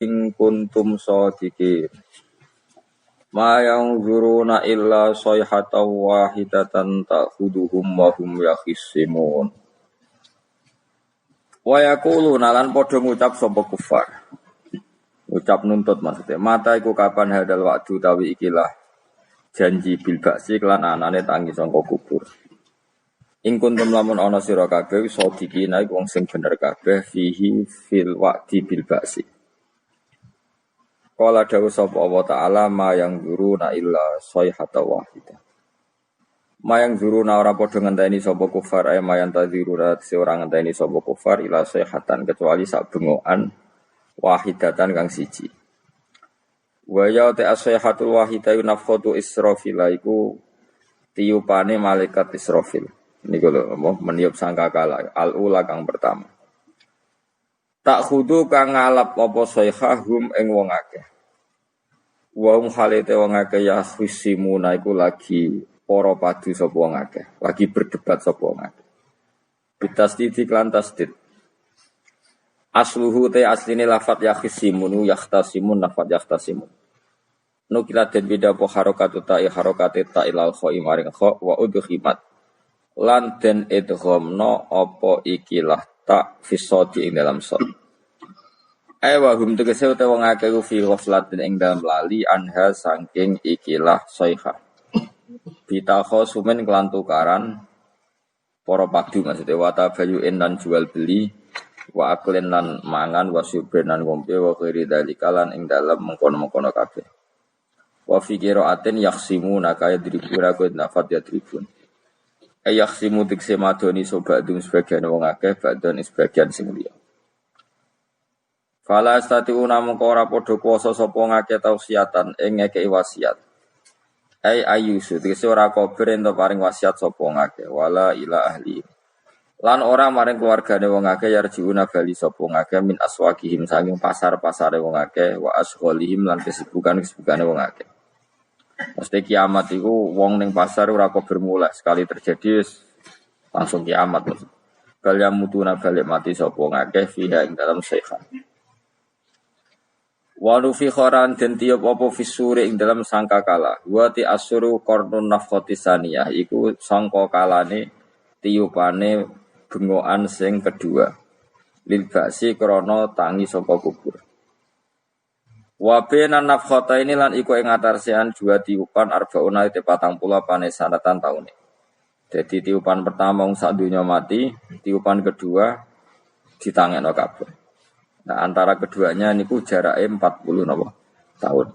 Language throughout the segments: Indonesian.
in kuntum shadiqin. Ma yanzuruna illa sayhatan wahidatan ta'khuduhum wa hum yakhisimun. Wa yaquluna lan padha ngucap sapa kufar. Ngucap nuntut maksudnya. Mata iku kapan hadal waktu tawi ikilah janji bil baksi kelan anane tangi sangka kubur. In kuntum lamun ana sira kabeh shadiqin iku wong sing bener kabeh fihi fil waqti bil baksi. Qala dawu sapa Allah taala ma yang zuruna illa sayhata wahidah. Ma yang zuruna ora padha ngenteni sapa kufar ay ma yang tadziruna seorang ngenteni sapa kufar illa sayhatan kecuali sak bengokan wahidatan kang siji. Wa ya ta sayhatul wahidah nafkhatu Israfil iku tiupane malaikat Israfil. Niku lho meniup sangkakala al-ula kang pertama. Tak khudu kang ngalap apa sayhahum ing wong akeh. Wa hum halite wong akeh ya khusimuna iku lagi para padu sapa wong akeh, lagi berdebat sapa wong akeh. Bitasdid lan tasdid. Asluhu te asline lafat ya khisimun yahtasimun lafat yahtasimun. Nukila den beda apa harakatu ta'i harakate ta'ilal kha'i maring kha wa udkhimat. Lan den idghamna apa ikilah ta fisati ing dalam sot. Wa hum tegese te wong akeh ku fi ghaflatin ing dalam lali anha saking ikilah sayha. Bitakho sumen kelan tukaran para padu maksudnya wa tabayu'in lan jual beli wa aklen lan mangan wa syubren lan ngombe wa khairi dalika lan ing dalam mengkono-mengkono kabeh. Wa fi qira'atin yakhsimuna kaya dribura ku nafat ya tribun. Yakhsimu tikse madoni sobadum sebagian wong akeh badon sebagian sing liya. Fala statiuna mongko ora padha kuwasa sapa ngakeh tausiatan ing ngekeki wasiat. Ayyusu tegese ora kober ento paring wasiat sapa ngakeh wala ila ahli. Lan ora maring keluargane wong akeh yarjiuna bali sapa ngakeh min aswaqihim saking pasar-pasare wong akeh wa asghalihim lan kesibukan-kesibukane wong akeh. Mesti kiamat iku wong ning pasar ora kober mulai sekali terjadi langsung kiamat. Kalian mutuna balik mati sapa ngakeh fiha ing dalam sayha. Walu fi khoran den tiup apa fisure ing dalam sangkakala. Wa ti asuru qarnun nafkhati saniyah iku sangkakalane tiupane bengokan sing kedua. Lil ba'si krana tangi saka kubur. Wa bena nafkhata ini lan iku ing atarsian dua tiupan arbauna te 40 panesanatan taune. Jadi tiupan pertama wong sak donya mati, tiupan kedua ditangekno kabeh. Nah, antara keduanya niku jarake 40 napa tahun.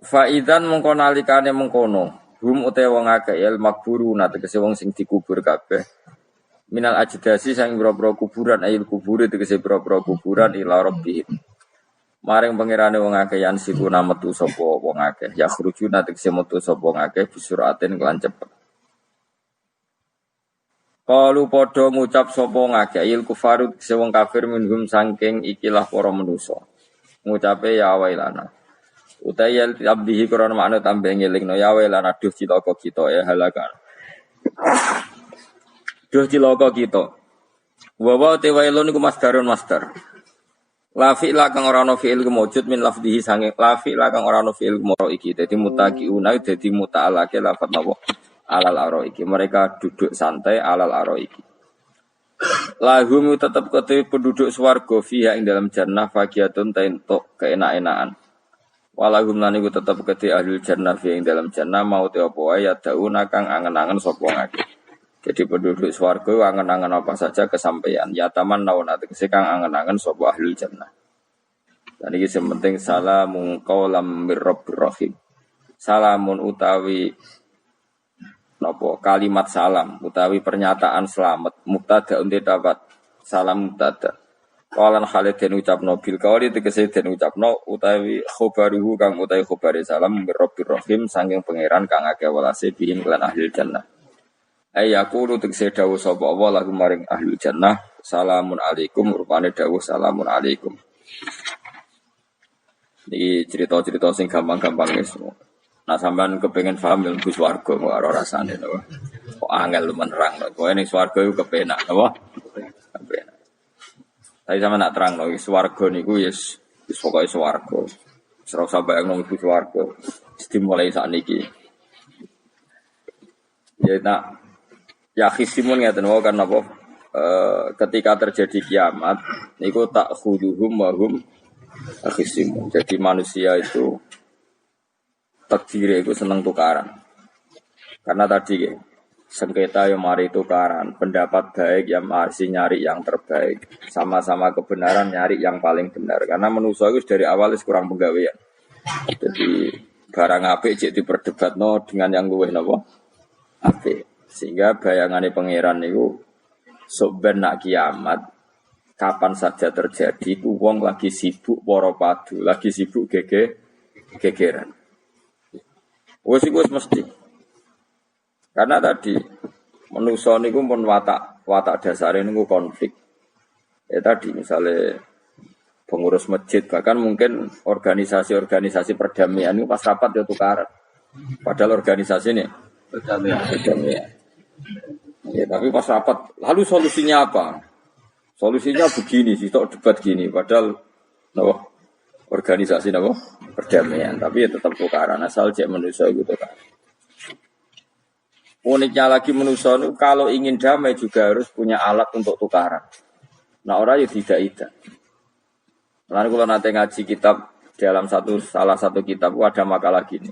Faidan mengko nalikane mengkono, hum ute wong akeh el makburuna tegese wong sing dikubur kabeh. Minal ajdasi sang boro-boro kuburan ayil kubure tegese boro-boro kuburan ila rabbihim. Maring pangerane wong akeh yan sikuna metu sapa wong akeh, ya khrujuna tegese metu sapa wong akeh bisuraten kelan cepet. Kalu padha ngucap sapa ngakeh il kufaru se wong kafir minhum saking ikilah para manusa. Ngucape ya wailana. Utayal abdihi krana makna tambah ngelingno ya wailana duh cilaka kita ya halakan. Duh cilaka kita. Wa te wailun iku masdarun masdar. La fi'la kang ora ana fi'il kemujud min lafdhihi saking la fi'la kang ora ana fi'il kemoro iki. Dadi mutaqiuna dadi muta'alake lafat napa? Alal aroiki mereka duduk santai alal aroiki. Lahum tetap kete penduduk swarga fiha ing dalam jannah faqiatun tentok keenak-enakan. Walahum lan iku tetap kete ahli jannah fiha ing dalam jannah mau te apa wae ya dauna kang angen-angen sapa ngake. Jadi penduduk swarga angen-angen apa saja kesampaian ya taman nauna tegese kang angen-angen sapa ahli jannah. Dan iki sing penting salamun qaulam mir rabbir rahim. Salamun utawi napa kalimat salam utawi pernyataan selamat mubtada unti dapat salam mubtada qalan Khalid den ucapno bil qauli tegese den ucapno utawi khobaruhu kang utawi khobare salam mir rabbir rahim saking pangeran kang akeh welase bihim lan ahli jannah ayaqulu tegese dawuh sapa Allah lagu maring ahli jannah salamun alaikum rupane dawuh salamun alaikum. Iki cerita-cerita sing gampang-gampang wis. Nah sampean kepengen paham ilmu swarga kok ora rasane to. Kok angel menerang to. Kowe ning swarga iku kepenak apa? Kepenak. Tapi sampean nak terangno swarga niku wis pokoke swarga. Ora usah bayangno ibu swarga. Dimulai sakniki. Ya nak ya khisimun ngeten wae kan apa ketika terjadi kiamat niku tak khuduhum wa hum khisimun. Jadi manusia itu takdir itu seneng tukaran. Karena tadi sengketa yang mari tukaran, pendapat baik yang masih nyari yang terbaik, sama-sama kebenaran nyari yang paling benar. Karena manusia itu dari awal kurang penggawean. Jadi barang apik cek diperdebatno dengan yang luwih napa? Apik. Sehingga bayangane pangeran niku sok ben nak kiamat kapan saja terjadi ku wong lagi sibuk para padu, lagi sibuk gegeran. Wis mesti. Karena tadi manusia niku pun watak dasare niku konflik. Ya tadi misalnya pengurus masjid bahkan mungkin organisasi perdamaian itu pas rapat ya tukaran. Padahal organisasi ini perdamaian. Ya tapi pas rapat lalu solusinya apa? Solusinya begini sih, tok debat gini. Padahal organisasi perdamaian, tapi ya tetap tukaran asal cek manusia itu tukaran. Uniknya lagi manusia itu kalau ingin damai juga harus punya alat untuk tukaran. Nah orang ya tidak. Lalu kalau nanti ngaji kitab dalam salah satu kitab ada makalah gini.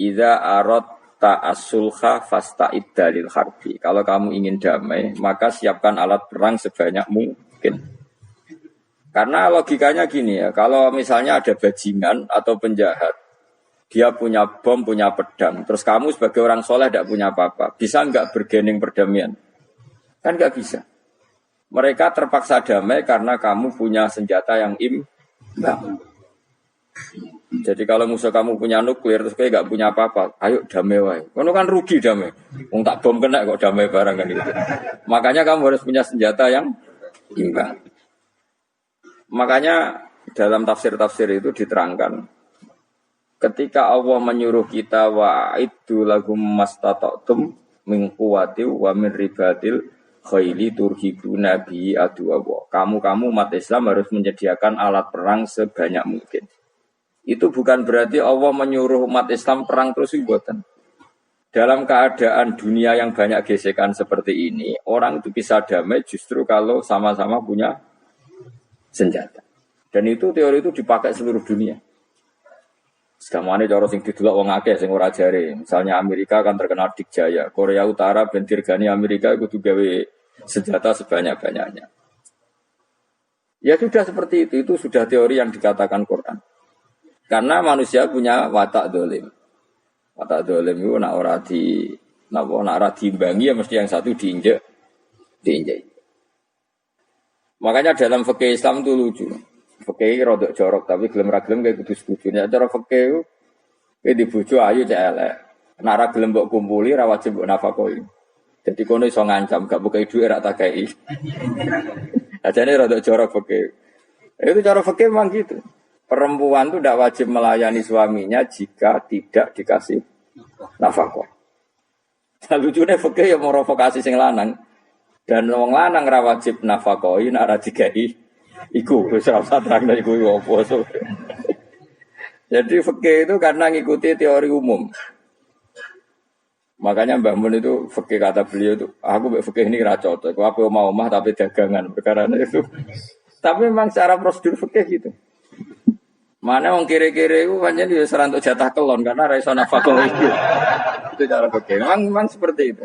Idza aradta as-sulha fasta'id dalil harbi. Kalau kamu ingin damai, maka siapkan alat perang sebanyak mungkin. Karena logikanya gini ya, kalau misalnya ada bajingan atau penjahat, dia punya bom, punya pedang. Terus kamu sebagai orang soleh tidak punya apa-apa. Bisa enggak bergening perdamaian? Kan enggak bisa. Mereka terpaksa damai karena kamu punya senjata yang imbang. Jadi kalau musuh kamu punya nuklir, terus kayak enggak punya apa-apa. Ayo damai wae. Kamu kan rugi damai. Wong tak bom kena kok damai barang kan gitu. Makanya kamu harus punya senjata yang imbang. Makanya dalam tafsir-tafsir itu diterangkan. Ketika Allah menyuruh kita wa'iddu lahum mastata'tum min quwwati wa min ribatil khaili turhibuna bi aduwa. Kamu umat Islam harus menyediakan alat perang sebanyak mungkin. Itu bukan berarti Allah menyuruh umat Islam perang terus ibuatan. Dalam keadaan dunia yang banyak gesekan seperti ini, orang itu bisa damai justru kalau sama-sama punya senjata. Dan itu teori itu dipakai seluruh dunia. Segamane cara sing didelok wong akeh sing ora jare. Misalnya Amerika kan terkenal dikjaya, Korea Utara ben dirgani Amerika kudu gawe senjata sebanyak-banyaknya. Ya sudah seperti itu sudah teori yang dikatakan Quran. Karena manusia punya watak dolim. Watak dolim itu nak ora diimbangi ya mesti yang satu diinjek. Makanya dalam fikih Islam itu lucu. Fikih rodok jorok tapi gelem ra gelem kayak kudu setuju. Nek cara fikih kuwi dibojo ayu cek elek. Nek ra gelem mbok kumpuli ra wajib mbok nafakoi. Jadi kono iso ngancam gak buka dhuwit ra tak kei. Ajane rodok jorok fikih. Itu cara fikih memang gitu. Perempuan itu tidak wajib melayani suaminya jika tidak dikasih nafkah. Nah, lucunya fikih yang merovokasi sing lanang dan wong lanang ra wajib nafkahi nek ra digawe iku wis ora usah terangno iku opo. Jadi fikih itu karena ngikuti teori umum. Makanya Mbah Mun itu fikih kata beliau itu aku mbek fikih ini ra cocok. Aku omah tapi dagangan perkara itu. Tapi memang secara prosedur fikih gitu. Mana wong kire-kire itu pancen yo serantuk jatah kelon karena ra iso nafkah itu. Itu cara fikih. Memang seperti itu.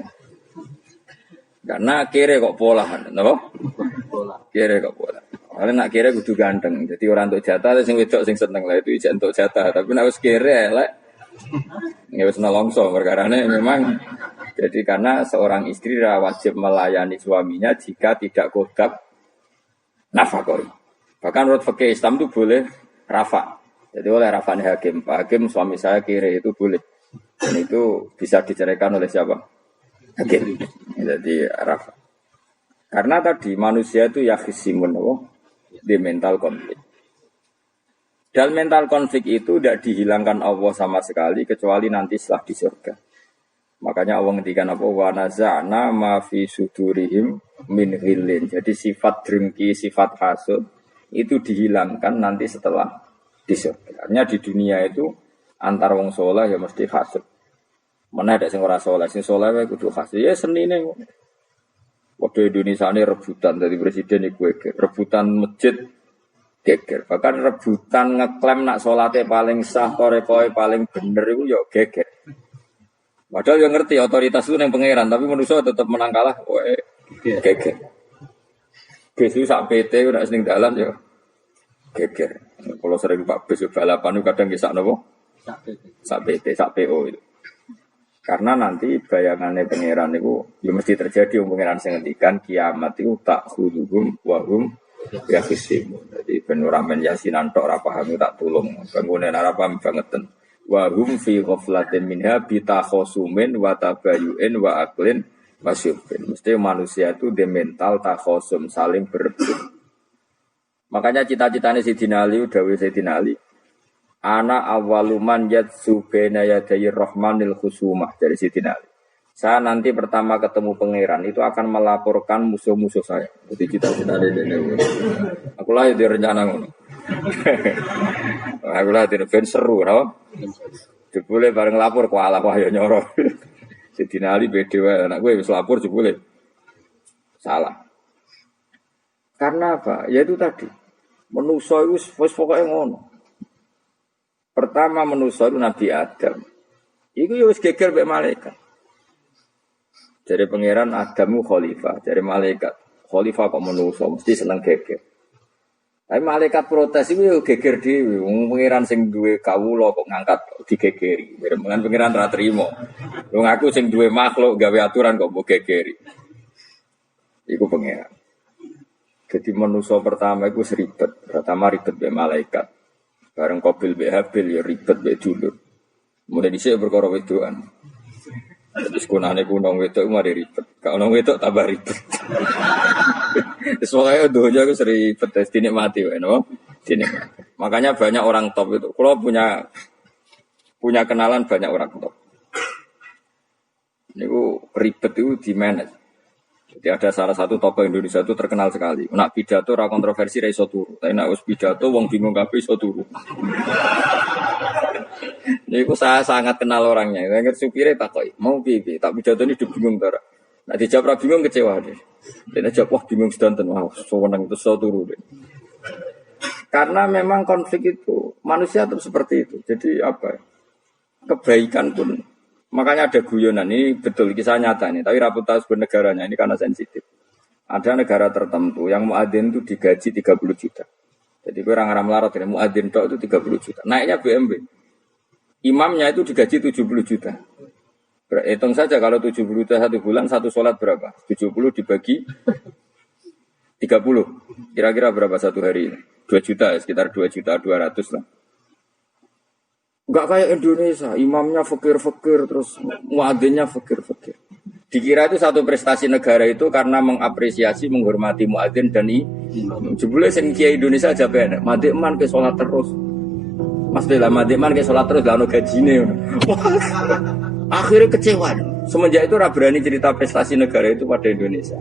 Karena kire kok polahan, napa? Kire kok pola. Kalau nak kira kudu ganteng, jadi orang untuk jatah, sing wedok sing seneng lah itu ijek untuk jatah. Tapi nak wis kira elek, nggak wis nolongso perkarane memang. Jadi karena seorang istri wajib melayani suaminya jika tidak kodab nafkah. Bahkan menurut fikih Islam itu boleh rafa. Jadi oleh rafa'nya hakim, Pak Hakim suami saya kira itu boleh. Dan itu bisa diceraikan oleh siapa? Hakim. Jadi rafa. Karena tadi manusia itu yakhisimun di mental konflik. Dan mental konflik itu tidak dihilangkan Allah sama sekali kecuali nanti setelah di surga. Makanya Allah ngendikan apa? Wa naza'na ma fi sudurihim min ghillin. Jadi sifat drengki, sifat hasud itu dihilangkan nanti setelah di surga. Artinya di dunia itu antar wong saleh ya mesti hasud. Mana ada sing ora saleh, sing saleh wae kudu hasud. Ya senine. Waktu Indonesia ini rebutan dari presiden iku rebutan masjid geger. Bahkan rebutan ngeklaim nak salate paling sah, torekoe paling bener iku ya geger. Padahal yang ngerti otoritas itu yang pangeran, tapi manusia tetap menang kalah. Geger. Besu sak PT udah seneng dalan ya geger. Kalau sering Pak besu balapan itu kadang kisah nopo sak PT, sak PO itu. Karena nanti bayangannya pangeran itu ya mesti terjadi pangeran sing ngendikan kiamat itu tak khuduhum wahum ya kisimu. Jadi penuramen yasinan tok ora paham tak tulung. Bangunan ora paham bangetan. Wa hum fi ghaflatin minha bitakhosumin wa tabayu'in wa aklin wasyubin. Mesti manusia itu de mental takhosum saling berebut. Makanya cita-citanya Sayyidina Ali dawuh Sayyidina Ali ana awwaluman yatsu baina yadayir rahmanil khusumah dari Sayyidina Ali. Saya nanti pertama ketemu pangeran itu akan melaporkan musuh-musuh saya. Jadi cita-cita ini. Aku lah di rencana ngono. Aku lah di ben seru, no? Jebule bareng lapor ku ala kok ayo nyoro. Sayyidina Ali beda wae anak gue wis lapor jebule. Salah. Karena apa? Ya itu tadi. Manusa itu wis pokoke ngono. Pertama manusa itu Nabi Adam. Iku ya wis geger mek malaikat. Dari pangeran Adamu khalifah, dari malaikat khalifah kok manusa mesti seneng geger. Tapi malaikat protes itu yo geger dhewe, wong pangeran sing duwe kawula kok ngangkat digegeri. Dengan pangeran ra trimo. Wong aku sing duwe makhluk gawe aturan kok mbok gegeri. Iku pangeran. Jadi manusa pertama iku ribet, pertama ribet be malaikat. Bareng Qabil be Habil ya ribet be dulur. Mulai dhisik perkara wedokan. Terus kunane kunong wedok mari ribet. Kalau nong wedok tambah ribet. Soalnya doanya aku sering ribet dinikmati wae no. Dinikmati. Makanya banyak orang top itu. Kalau punya kenalan banyak orang top. Niku ribet itu di manage. Jadi ada salah satu tokoh Indonesia itu terkenal sekali. Nak pidato ora kontroversi ra iso turu. Tapi nak wis pidato wong bingung kabeh iso turu. Niku saya sangat kenal orangnya. Saya supire takoki, "Mau piye? Tak pidato ini bingung ta ora?" Nek dijawab ra bingung kecewa deh. Dene jawab wah bingung sedanten. Wah, seneng terus iso turu deh. Karena memang konflik itu manusia terus seperti itu. Jadi apa? Kebaikan pun makanya ada guyonan ini betul kisah nyata ini, tapi reputasi negaranya ini karena sensitif. Ada negara tertentu yang muadzin itu digaji 30 juta. Jadi orang-orang melarat ini muadzin tok itu 30 juta. Naiknya BMW. Imamnya itu digaji 70 juta. Hitung saja kalau 70 juta satu bulan satu sholat berapa? 70 dibagi 30. Kira-kira berapa satu hari? 2 juta, sekitar 2 juta 200 lah. Enggak kayak Indonesia, imamnya fakir-fakir, terus muadzinnya fakir-fakir. Dikira itu satu prestasi negara itu karena mengapresiasi, menghormati muadzin dan imam. Jebule sing kiai Indonesia aja bener, madikman ke sholat terus. Mas Bela madikman ke sholat terus, gak ono gajine. Akhirnya kecewa. Semenjak itu ora berani cerita prestasi negara itu pada Indonesia.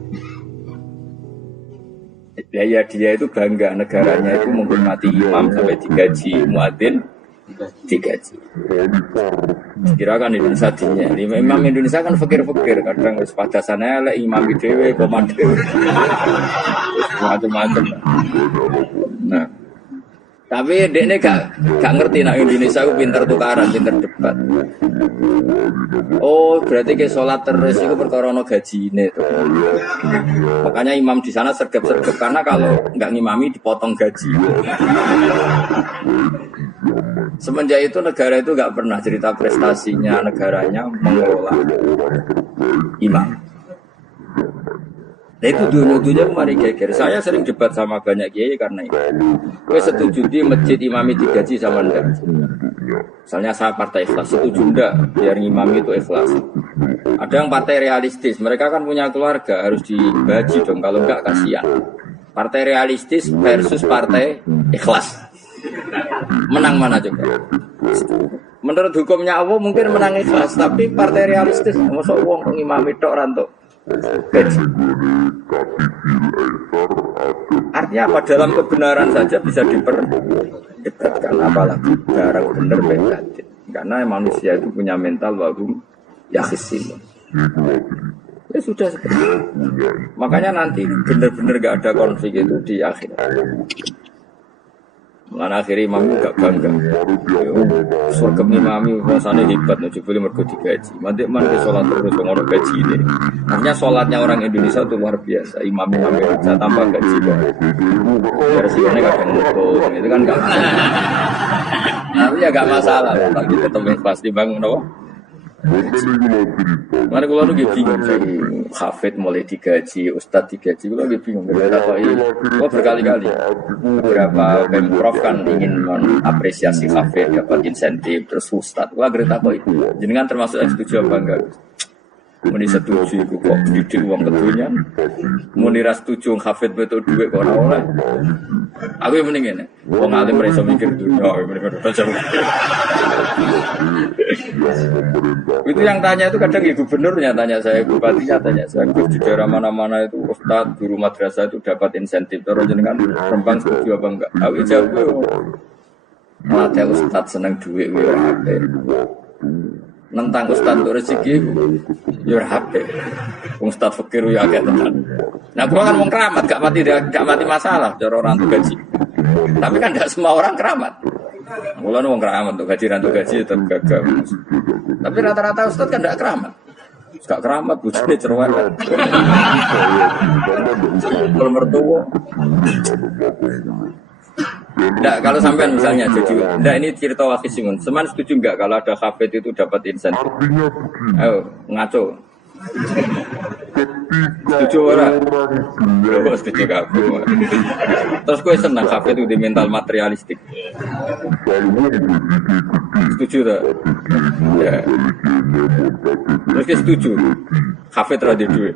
Ya dia itu bangga negaranya itu menghormati imam sampai digaji muadzin. Digaji. Kira kan Indonesia dinya. Imam Indonesia kan fakir-fakir, kadang wis padasane elek imam dhewe komando. Macam-macam. Nah. Tapi dekne gak ngerti nek Indonesia ku pinter tukaran, pinter debat. Oh, berarti ke salat terus iku perkara ono gajine to. Makanya imam di sana sergap-sergap karena kalau enggak ngimami dipotong gaji. Semenjak itu negara itu enggak pernah cerita prestasinya negaranya mengelola imam. Nah itu dunia kemarin geger. Saya sering debat sama banyak kiai karena itu. Gue setuju di masjid imami digaji sama enggak. Misalnya saya partai ikhlas, setuju enggak biar imami itu ikhlas. Ada yang partai realistis, mereka kan punya keluarga harus digaji dong. Kalau enggak kasihan. Partai realistis versus partai ikhlas. Menang mana coba? Menurut hukumnya Allah mungkin menang ikhlas, tapi partai realistis mosok wong ngimami tok rantuk gaji. Artinya apa? Dalam kebenaran saja bisa diperdebatkan, apalagi barang benar batin. Karena manusia itu punya mental wahum yakhsin. Ya sudah seperti itu. Makanya nanti benar-benar gak ada konflik itu di akhir. Mana akhirnya imam gak bangga. Surga imami rasanya hebat, boleh mergo digaji. Mantik man ke sholat terus ngorok gaji ini. Artinya sholatnya orang Indonesia itu luar biasa. Imam-imam bisa tambah gaji. Versinya kadang ngutung, itu kan gak masalah. Tapi ya gak masalah. Tapi tetap pasti bangun apa? Mana kalau lu bingung, hafid mulai digaji, ustadz digaji, kalau lu bingung, kalau berkali-kali beberapa pemprov kan ingin mengapresiasi hafid dapat insentif, terus ustadz, kalau gerita kok itu, jenengan termasuk yang setuju apa enggak? Muni setuju, kok didik uang ketunya, muni ras setuju hafid betul duit kok orang. Aku yang mendingin, uang alim mereka mikir dunia, itu yang tanya itu kadang gubernurnya tanya saya, bupatinya tanya saya, di daerah mana-mana itu ustadz, guru madrasah itu dapat insentif, terus jenengan Rembang setuju apa enggak? Aku jawab, malah ustadz seneng duit, nentang ustadz itu rezeki, ya HP, ustadz fakir ya agak tenan. Nah, gua kan mau keramat, gak mati masalah, cara orang tuh gaji. Tapi kan gak semua orang keramat. Mulai mau keramat untuk gaji rantu gaji tetap gagal. Tapi rata-rata ustadz kan gak keramat. Gak keramat, bujurnya cerewet. Kalau mertua. Enggak, kalau sampean misalnya jadi, enggak ini cerita Wakil Simun. Seman setuju enggak kalau ada hafid itu dapat insentif? Ayo, ngaco. Setuju orang? Loh, setuju kabeh. Terus gue senang hafid itu di mental materialistik. Setuju tak? Ya. Terus gue setuju. Hafid rada duit.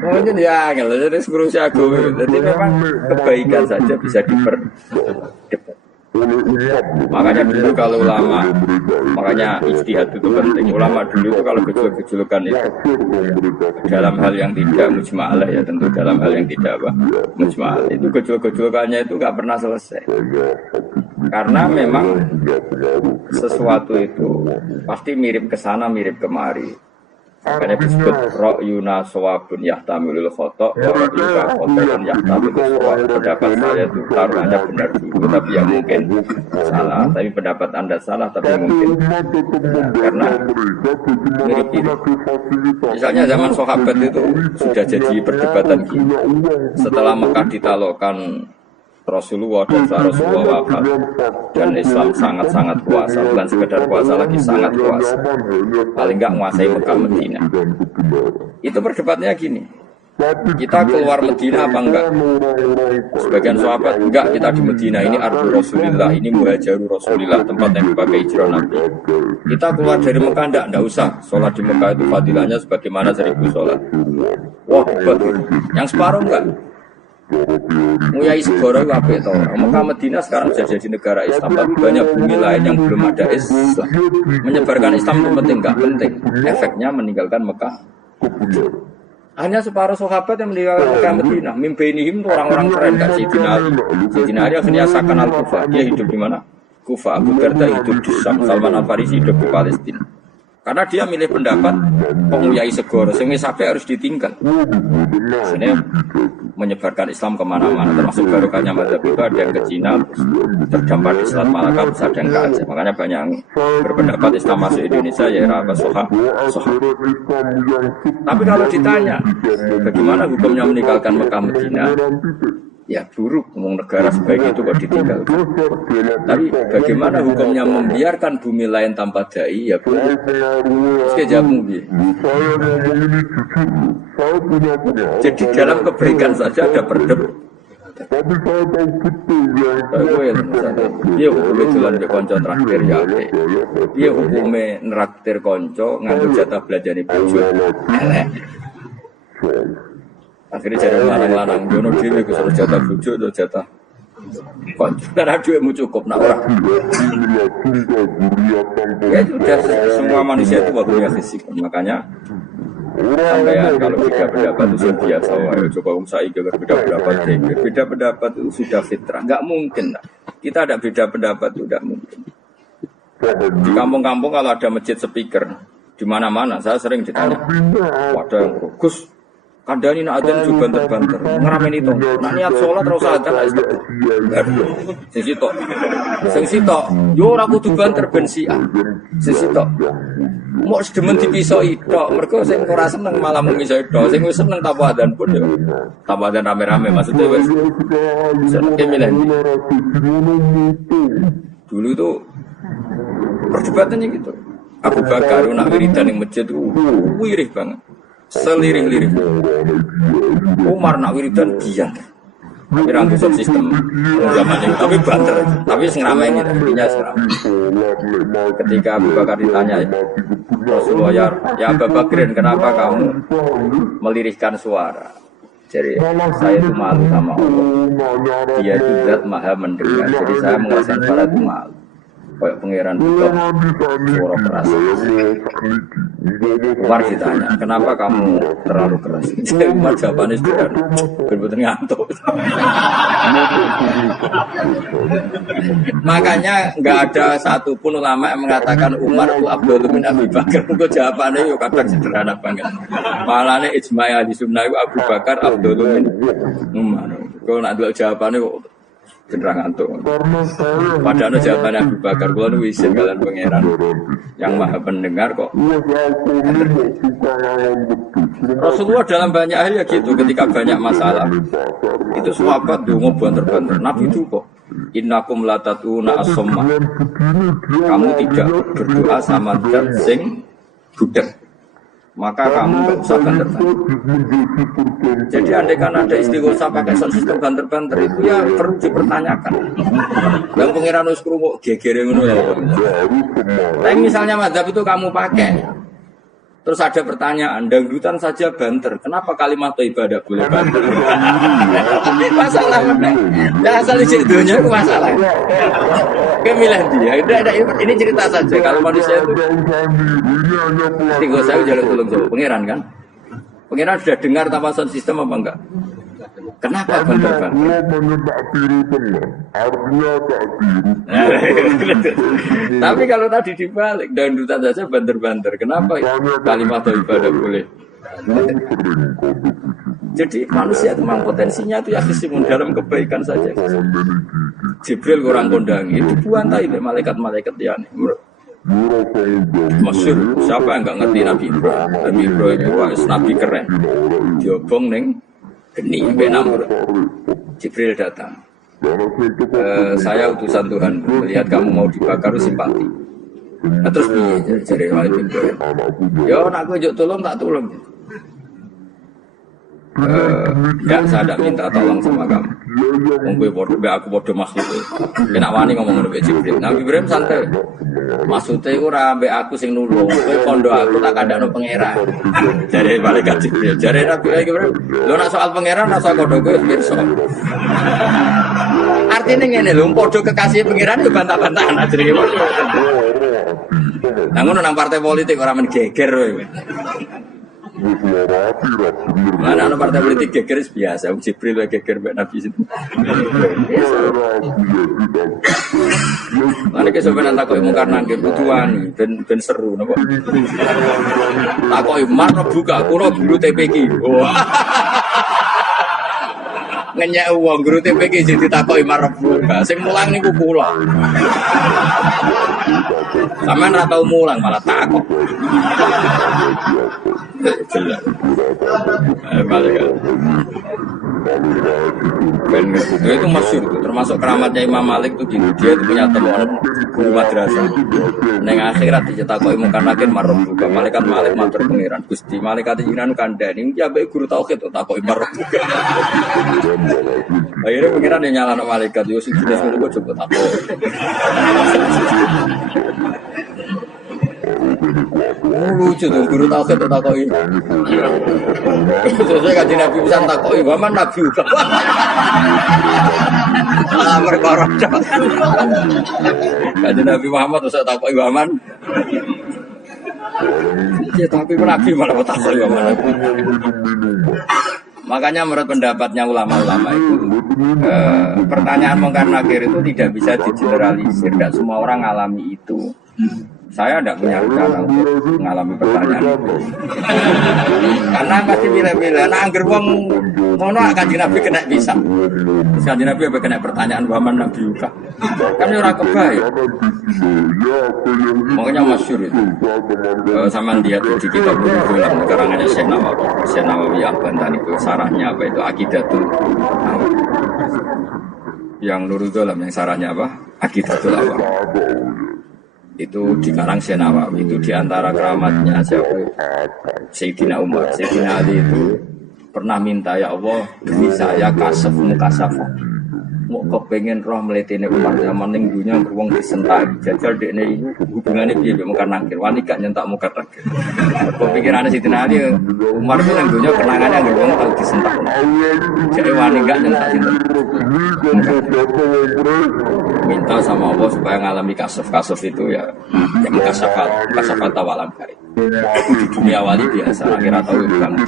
Mungkin ya, kalau jadi ngurusi agama, jadi memang kebaikan saja bisa diperdebat. Makanya dulu kalau ulama, makanya ijtihad itu penting. Ulama dulu itu kalau gejolak-gejolakan itu dalam hal yang tidak mujma'alah ya, tentu dalam hal yang tidak apa mujma'alah itu gejolak-gejolakannya itu nggak pernah selesai. Karena memang sesuatu itu pasti mirip ke sana, mirip kemari. Makanya disebut ra'yuna sawabun yahtamilul khotok wa ra'yuka khotokun yahtamilul sawab. Pendapat saya itu taruhannya benar dulu, tapi ya mungkin salah. Tapi pendapat Anda salah, tapi mungkin karena mirip itu. Misalnya zaman sahabat itu sudah jadi perdebatan gini. Setelah Mekah ditalokkan Rasulullah dan Rasulullah wafat dan Islam sangat-sangat kuasa, bukan sekedar kuasa lagi, sangat kuasa, paling enggak menguasai Mekah Medina. Itu perdebatannya gini, kita keluar Medina apa enggak? Sebagian sahabat enggak, kita di Medina, ini ardu Rasulillah, ini muhajaru Rasulillah, tempat yang dipakai hijrah Nabi. Kita keluar dari Mekah enggak usah, sholat di Mekah itu fadilahnya sebagaimana 1000 sholat. Wah, yang separuh enggak? Nguyai segoro itu apa itu? Mekah Medina sekarang sudah jadi negara Islam, tapi banyak bumi lain yang belum ada Islam. Menyebarkan Islam itu penting, enggak penting. Efeknya meninggalkan Mekah. Hanya separuh sahabat yang meninggalkan Mekah Medina. Mimpenihim itu orang-orang keren, enggak Sayyidina Ali. Sayyidina Ali akhirnya Sakan al-Kufah. Dia hidup di mana? Kufah. Abu Darda hidup di Syam. Salman al-Farisi hidup di Palestina. Karena dia milih pendapat penguyahi segoro, sehingga sampai harus ditinggal. Ini menyebarkan Islam kemana-mana, termasuk barokahnya madzhab itu ada yang ke Cina, terdampar di Selat Malaka, bisa ada yang ke Aceh. Makanya banyak yang berpendapat Islam masuk Indonesia, ya apa soha. Tapi kalau ditanya, bagaimana hukumnya meninggalkan Mekah Medina? Ya buruk, ngomong negara sebaik itu kok ditinggalkan. Tapi bagaimana hukumnya membiarkan bumi lain tanpa dai? Ya buruk. Terus jawabmu dia. Jadi dalam kebaikan saja ada perdebatan. Tapi saya tahu betul yang dia hukumnya jalan di konco terakhir ya. Dia hukumnya neraktir konco ngambil jatah belanjaan bojo. Elek. Akhirnya jadi lanang-lanang, jono dhewe ku suruh jatah bojo atau jatah konco. Karena duitmu cukup nak ora. Ya sudah, semua manusia itu waktunya fisik. Makanya Sampean kalau beda pendapat itu biasa wae. Coba saya kalau beda pendapat beda pendapat itu sudah fitrah. Enggak mungkin lah. Kita ada beda pendapat itu tidak mungkin. Di kampung-kampung kalau ada masjid speaker di mana-mana saya sering ditanya. Wadah yang Gus kandani nak adzan juga banter-banter. Ngeramen itu. Nak niat sholat terus adzan lah itu. Sing sitok. Yo ora kudu banter ben siah. Sing sitok. Mau sedemen dipisoi tok. Mergo sing ora seneng malah misoi tok. Sing wis seneng tanpa adzan pun yo. Tanpa adzan rame-rame maksudnya wis. Seneng milih. Dulu itu perdebatannya gitu. Abu Bakar nak wiridan ning masjid wirih banget. Seliring-liring. Umar nak wiridan diam. Tapi rangkusan sistem zaman itu. Tapi banter. Tapi sengrame ini intinya sengrame. Ketika Abu Bakar ditanya Rasulullah ya Abu Bakrin kenapa kamu melirihkan suara? Jadi saya itu malu sama Allah. Dia itu zat maha mendengar. Jadi saya merasakan suara itu malu. Kayak pangeran itu suara keras. Umar ditanya, kenapa kamu terlalu keras? Umar jawabannya sudah benar-benar ngantuk. Makanya nggak ada satupun ulama yang mengatakan Umar itu Abdul bin Abi Bakar. Untuk jawabannya yuk kadang sederhana banget. Malahnya ijma' ahli sunnah itu Abu Bakar Abdul bin Umar. Kalau nak dua jawabannya cenderung ngantuk. Padahal jawabannya Abu Bakar, kalau nu isin kalian pangeran yang maha pendengar kok. Rasulullah dalam banyak hal ya gitu, ketika banyak masalah itu sahabat dungo banter-banter. Nabi itu kok innakum latatuna as-somma. Kamu tidak berdoa sama zat sing budak. Maka kamu nggak usah banter-banter. Jadi andai kan ada istighosah pakai sistem banter-banter itu ya perlu dipertanyakan. Yang pengiran wis krungu gegere ngono ya. Tapi misalnya mazhab itu kamu pakai, terus ada pertanyaan, dangdutan saja banter. Kenapa kalimat thayyibah tidak boleh banter? Masalah mana? Ya asal isi dunia itu masalah. Milih dia. Ini cerita saja. Kalau manusia itu istighosah jalan tolong jawab pangeran kan? Pangeran sudah dengar tanpa sound system apa enggak? Kenapa banter-banter? Tapi kalau tadi dibalik dangdutan saja banter-banter. Kenapa kalimat ibadah boleh? Jadi manusia itu memang potensinya itu ya kesimun dalam kebaikan saja. Jibril kurang kondangi dibuantai oleh malaikat-malaikat ya. Masyhur siapa yang enggak ngerti Nabi Ibrahim? Nabi Ibrahim itu nabi keren. Diobong ning geni benamur. Jibril datang. Saya utusan Tuhan melihat kamu mau dibakar simpati. Nah, terus jadi Nabi Ibrahim. Yo nak kowe tolong tak tolong. Enggak, saya tidak minta tolong sama kamu. Aku bodoh makhluk. Kena wani ngomong dengan Jibril. Nabi Ibrahim santai. Maksudnya itu rambe aku sing nulung. Kowe kondo aku tak kandakno pangeran. Jare malaikat Jibril. Jare Nabi Ibrahim. Lo nak soal pangeran rasa kondo kowe pirsa. Artinya ngene lho, podo kekasih pangeran yo bantah-bantahan ajrine. Nah ngono nang partai politik ora men geger kowe. Mana ada partai politik geger biasa, Jibril geger mbak Nabi itu. Mana kesopanan takoi mungkar nangkep butuhan, ben seru, napa? Takoi mana buka, kuno guru TPK. Ngenyek uang guru TPK jadi takoi marah buka, sing mulang nih pulang. Sampean ora tau mulang malah takok. Jelas. Balik. Itu masyhur itu, termasuk keramatnya Imam Malik itu gitu. Dia itu punya teman guru madrasah. Neng akhirat dicetakoki mungkar nakir marah buka. Malaikat Malik matur pangeran Gusti. Malaikat jinan kandhani ya bae guru tauhid takok marah buka. Akhirnya pangeran dia nyalano malaikat yo sing jelas ngono kok coba takok. Lucu tuh guru tauhid takoki. Sesuai kanjeng Nabi pisan takoki, "Waman Nabi?" Ah perkara. Kanjeng Nabi Muhammad usah takoki waman. Ya tapi Nabi malah takut ya mana. Makanya menurut pendapatnya ulama-ulama itu pertanyaan mungkar nakir itu tidak bisa digeneralisir. Tidak semua orang alami itu. Saya tidak punya rencana untuk mengalami pertanyaan itu. Karena pasti bila-bila. Nah, angger wong ngono kanjeng Nabi kena bisa. Terus kanjeng Nabi apa kena pertanyaan waman Nabi Yuka. Kan ora kebaik. Makanya masyhur itu. Sama dia di kitab buku dalam karangannya Syekh Nawawi. Syekh Nawawi Al-Bantan itu sarahnya apa itu Aqidatul Nawawi. Yang Nurul Dalam yang sarahnya apa? Aqidatul Nawawi. Itu dikarang Syekh Nawawi, itu diantara keramatnya siapa? Sayyidina Umar. Sayyidina Ali itu pernah minta, ya Allah beri saya kasaf mukasafah. Mau kepengen roh meletene Umar zaman ning dunya wong disentaki jajal dekne iku hubungane piye mbek mungkar nakir wani gak nyentak mungkar nakir. Pemikirane Sayyidina Ali Umar itu ning dunya kenangannya anggere wong tau disentak. Jadi wani gak nyentak sinten. Minta sama Allah supaya ngalami kasaf itu ya kasafat tawalan baik. Di dunia wali biasa, akhirat tahu banget.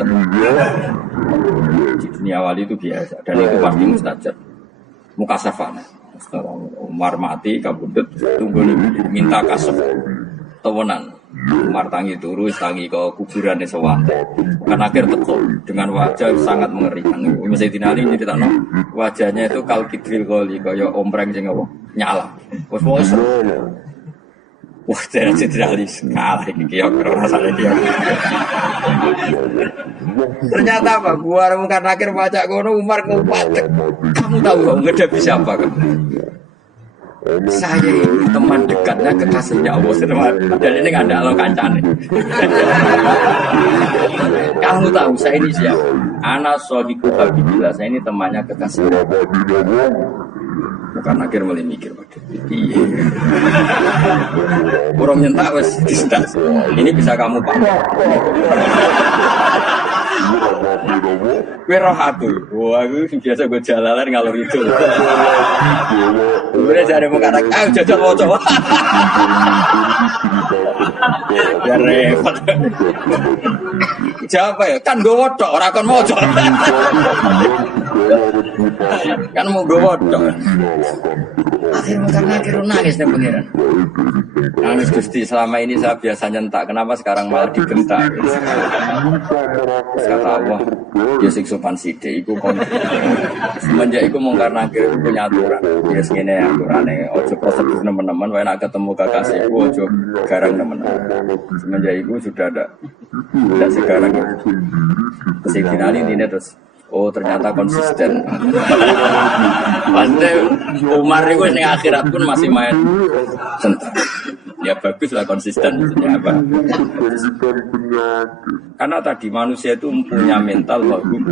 Di dunia wali itu biasa dan itu pasti mustajab. Mukasafan. Umar mati kabudut tunggu minta kasaf. Tawanan. Umar tangi turu tangi ke kuburan sewan. Kan akhir teko dengan wajah sangat mengerikan. Sayyidina Ali cerita wajahnya itu kal kidril qoli kaya ompreng sing nyala. Wes wah, Sayyidina Ali kalah iki ya rasane dia. Ternyata apa? Gua mungkar nakir baca kono Umar ngupatek. Kamu tahu enggak ada bisa apa kan? Saya ini teman dekatnya kekasihnya Allah dan ini nggak ada lo kancane. Kamu tahu saya ini siapa? Ana sohiku habibillah. Saya ini temannya kekasihnya. Bukan akhir mulai mikir pada iya. Orang nyentak wes disentak. Ini bisa kamu pakai. Kue roh aku, wah aku biasa gue jalanan ngalor itu. Gue cari muka anak, jajal mau coba. Biar repot. Siapa ya? Kan gue wodok, orang kan mau coba. Kan mau gue wodok. Akhirnya karena nangis nih pengiran. Nangis Gusti, selama ini saya biasa nyentak, kenapa sekarang malah dibentak? Kata Allah, ya siksupan sithik iku kon. Semenjak iku mungkar nakir punya aturan. Ya ngene aturane, ojo prosedur teman-teman, wae nek ketemu kekasihku ojo garang teman-teman. Semenjak iku sudah ada tidak sekarang itu. Sayyidina Ali ini terus ternyata konsisten. Pandai Umar itu ning akhirat pun masih main sentak. Ya baguslah konsisten maksudnya apa? Karena tadi manusia itu punya mental wahum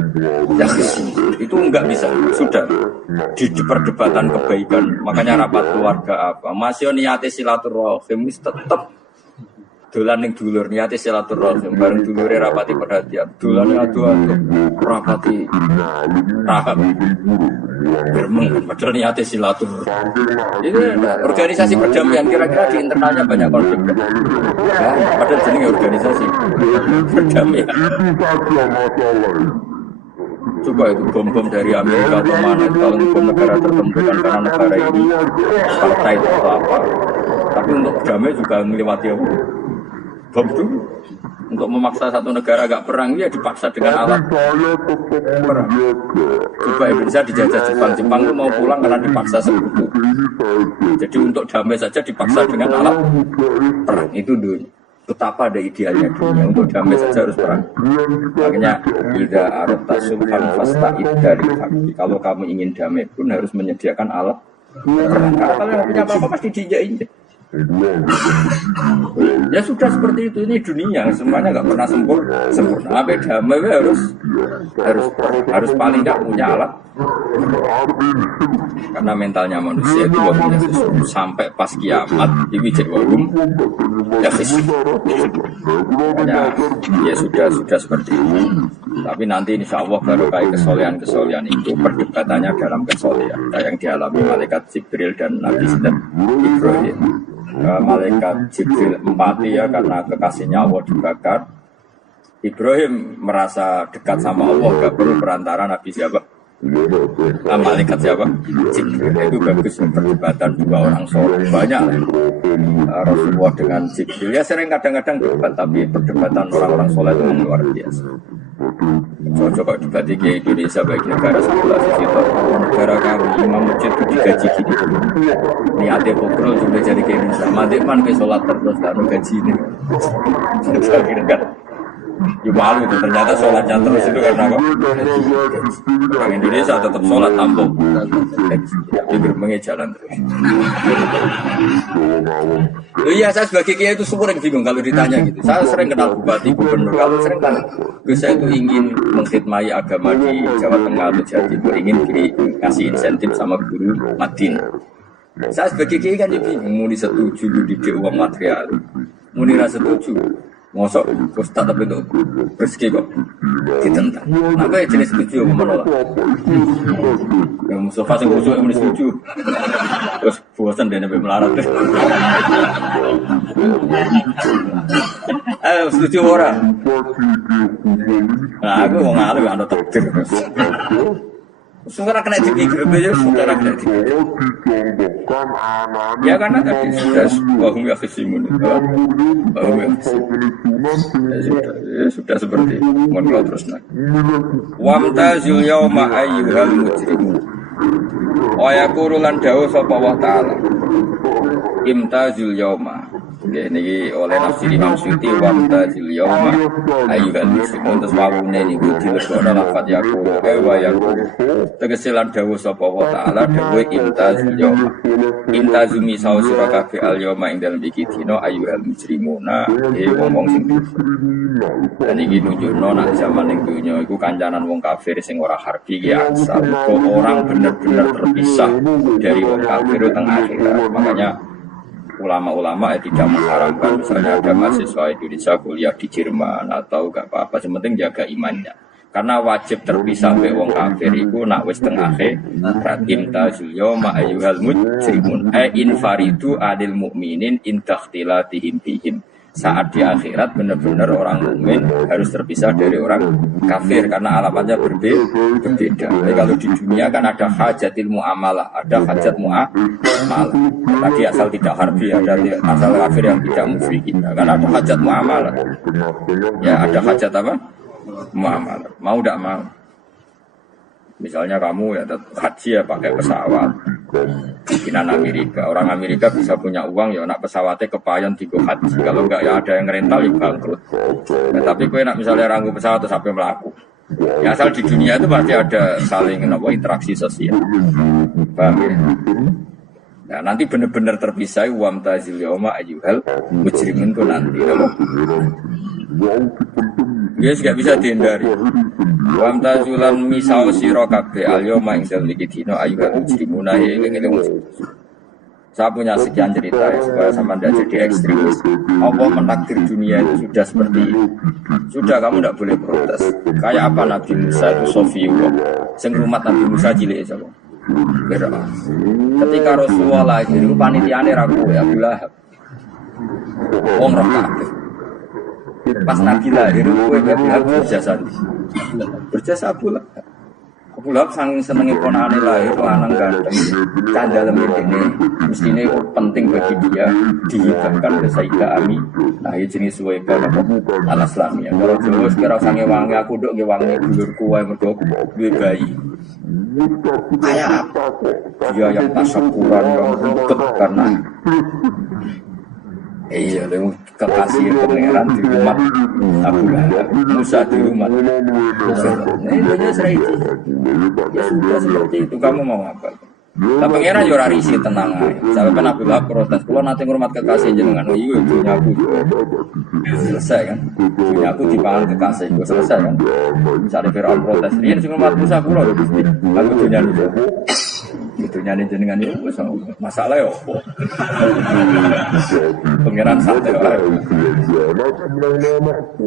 ya itu enggak bisa sudah di perdebatan kebaikan. Makanya rapat keluarga apa? Masih niate silaturahim tetap dolan ning dulur niate silaturahim bareng dulure rapati perhatian. Dolan adu-adu rapati rahab. Bermeng padahal niate silaturahim. Ini organisasi perdamaian kira-kira di internalnya banyak konflik. Ya, padahal jenenge organisasi perdamaian. Coba itu bom-bom dari Amerika atau mana kalau bom negara tertentu kan karena negara ini partai atau apa. Tapi untuk damai juga melewati apa? Bom itu untuk memaksa satu negara agak perang ya dipaksa dengan alat perang. Coba Indonesia dijajah Jepang itu mau pulang karena dipaksa sekutu. Jadi untuk damai saja dipaksa dengan alat perang itu dulu. Betapa ada idealnya dunia untuk damai saja harus perang. Makanya idza aradta sulhan fasta'id dari haqi. Kalau kamu ingin damai pun harus menyediakan alat perang. Karena kalau yang punya apa-apa pasti diinjak-injak. Ya sudah seperti itu, ini dunia semuanya nggak pernah sempurna. Apa damai harus paling nggak punya alat. Karena mentalnya manusia itu waktunya sesuatu sampai pas kiamat ini jadi wahum ya makanya ya sudah seperti itu. Tapi nanti insya Allah baru kayak kesolehan itu perdebatannya dalam kesolehan yang dialami malaikat Jibril dan Nabi Ibrahim. malaikat Jibril empati ya karena kekasihnya Allah dibakar. Ibrahim merasa dekat sama Allah, gak perlu perantara Nabi siapa? Malaikat siapa? Jibril. Itu bagus perdebatan dua orang soleh banyak Rasulullah dengan Jibril ya sering kadang-kadang debat, tapi perdebatan orang-orang soleh itu luar biasa. Coba debat di Indonesia bagi negara sebelah sisi itu negara kami imam masjid itu digaji gini niatnya pokro juga jadi ke Indonesia mati man ke sholat terus dan gaji ini saya kira kan ya malu itu ternyata sholatnya terus itu karena apa? Orang Indonesia tetap sholat tampung dia bermengi jalan terus. Iya saya sebagai kiai itu sering bingung kalau ditanya gitu. Saya sering kenal bupati gubernur kalau sering kan saya itu ingin mengkhidmati agama di Jawa Tengah atau Jawa Timur, ingin kasih insentif sama guru Madin. Saya sebagai kiai kan jadi muni setuju di uang material, muni rasa setuju. Mosok ustaz tapi itu rezeki kok ditentang. Apa ya jenis setuju apa menolak? Yang Mustafa sing khusyuk yang setuju. Terus bosan dia sampai melarat. Ayo setuju orang. Nah aku mau ngalir ada takdir. Sekarang kena dipikir aja, sekarang kena dipikir. Ya karena tadi sudah bahum ya kesimun, bahum ya sudah seperti modal terus nak. Wamtazil yauma ayyuhal mujrimun. Wa yaqululan dawu sapa wa ta'ala. Imtazil yauma. Ini oleh nafsi Imam Suyuti wamtazil yauma ayyuhal mujrimun. Terus wawune niku dilebokno lafaz yaqulu wa yaqulu. Tegesilan dawu sapa wa ta'ala dawu imtazil yauma. Imtazumi sawu sira kabeh al yauma ing dalem iki dina ayyuhal mujrimuna wong sing dan iki nunjukno nek zaman ning donya iku kancanan wong kafir sing ora harbi ki asal kok orang bener-bener terpisah dari wong kafir teng akhirat. Makanya ulama-ulama tidak mengharamkan misalnya ada mahasiswa Indonesia kuliah di Jerman atau gak apa-apa, yang penting jaga imannya. Karena wajib terpisah be wong kafir iku nak wis teng akhirat imtazul yauma ayyuhal mujrimun infaridu adil mukminin intakhtilatihim bihim. Saat di akhirat benar-benar orang mukmin harus terpisah dari orang kafir karena alamatnya berbeda. Jadi kalau di dunia kan ada hajatil muamalah, ada hajat muamalah. Tadi asal tidak harbi, ada asal kafir yang tidak musyrikin. Karena ada hajat muamalah. Ya ada hajat apa? Muamalah. Mau tidak mau. Misalnya kamu ya haji ya pakai pesawat bikinan Amerika. Orang Amerika bisa punya uang ya nak pesawatnya kepayon tiga haji. Kalau enggak ya ada yang rental ya bangkrut. Ya, tapi kau nak misalnya ranggu pesawat terus sampai melaku. Ya asal di dunia itu pasti ada saling interaksi sosial. Paham ya? Nah nanti benar-benar terpisah wamtazil yauma ayyuhal mujrimin itu nanti. Yes, gak bisa dihindari. Wamtazulan misau sira kabeh al-yauma ing dalem iki dina ayyuhal mujrimuna eling-eling. Saya punya sekian cerita ya, supaya sama tidak jadi ekstremis. Allah menakdir dunia itu sudah seperti itu. Sudah kamu tidak boleh protes. Kayak apa Nabi Musa itu Sofiullah. Sing rumat Nabi Musa cilik sapa? Ketika Rasulullah lahir itu panitiane ragu ya Abu Lahab. Wong roh kabeh. Pas Nabi lahir, kue Abu Lahab berjasa Abu Lahab. Abu Lahab saking senengi ponakane lahir, lanang ganteng, candalem ini, mestinya penting bagi dia dihidupkan oleh Sayyidah Ami. Nah ini jenis Suwaibah al-Islamiyah. Kalau Jawa sekira sange wangi, aku dok wangi dulurku wae mergo duwe bayi. Kayak apa? Dia yang tasyakuran yang ribet karena iya, dengan kekasih pangeran di rumah Abu Lahab, Musa di rumah. Nah, ini serai itu. Ya sudah seperti itu. Kamu mau apa? Tapi pangeran juga risi tenang aja. Sampai Abu Lahab protes. Kalau nanti ngurmat kekasih jenengan, iya punya aku selesai kan? Punya aku dipanggil kekasih, gue selesai kan? Misalnya Fir'aun protes, dia sih ngurmat Musa pulau, aku punya dia. Itu nyanyi jenengan itu masalah ya apa? Pengiran santai lah.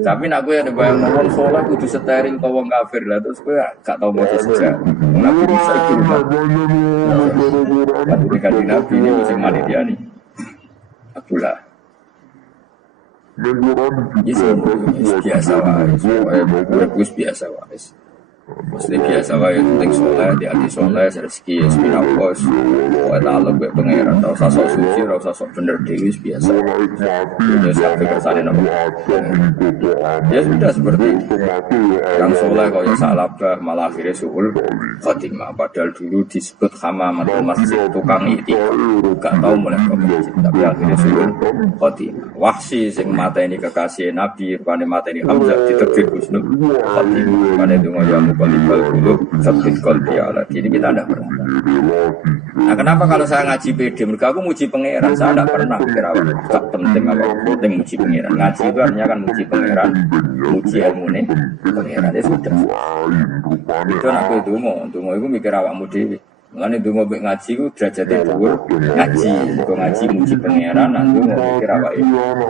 Tapi nak gue ada bayang ngomong sholat kudu steril atau wong kafir lah terus gue gak tau mau sesuatu. Nabi bisa itu rumah. Nabi Nabi ini musim mati dia nih. pula. Biasa wae, biasa wae. Mesti biasa wae penting soleh, di hati soleh, rezeki sepinapos, wae talep wae pangeran, ora usah sok suci, ora usah sok bener dewi biasa. Itu sampai kersane nopo. Ya sudah seperti itu. Yang soleh kaya salabah malah akhirnya suul khotimah. Padahal dulu disebut hamamatul masjid, tukang itikaf. Gak tahu mulai ke masjid, tapi akhirnya suul khotimah. Wahsi sing mateni kekasih Nabi, rupane mateni Hamzah ditebir husnul khotimah. Rupane donga ya muqallibal qulub tsabbit qalbi ala dini, kita tidak pernah. Nah, kenapa kalau saya ngaji PD? Mereka aku muji pangeran, saya tidak pernah pikir apa gak penting apa penting muji pangeran. Ngaji itu artinya kan muji pangeran, muji ilmu nih pangeran, ya sudah. Itu aku itu mikir awakmu dhewe. Mulane ndonga mek ngaji ku derajate dhuwur, ngaji muji pangeran, nang ndonga mikir awake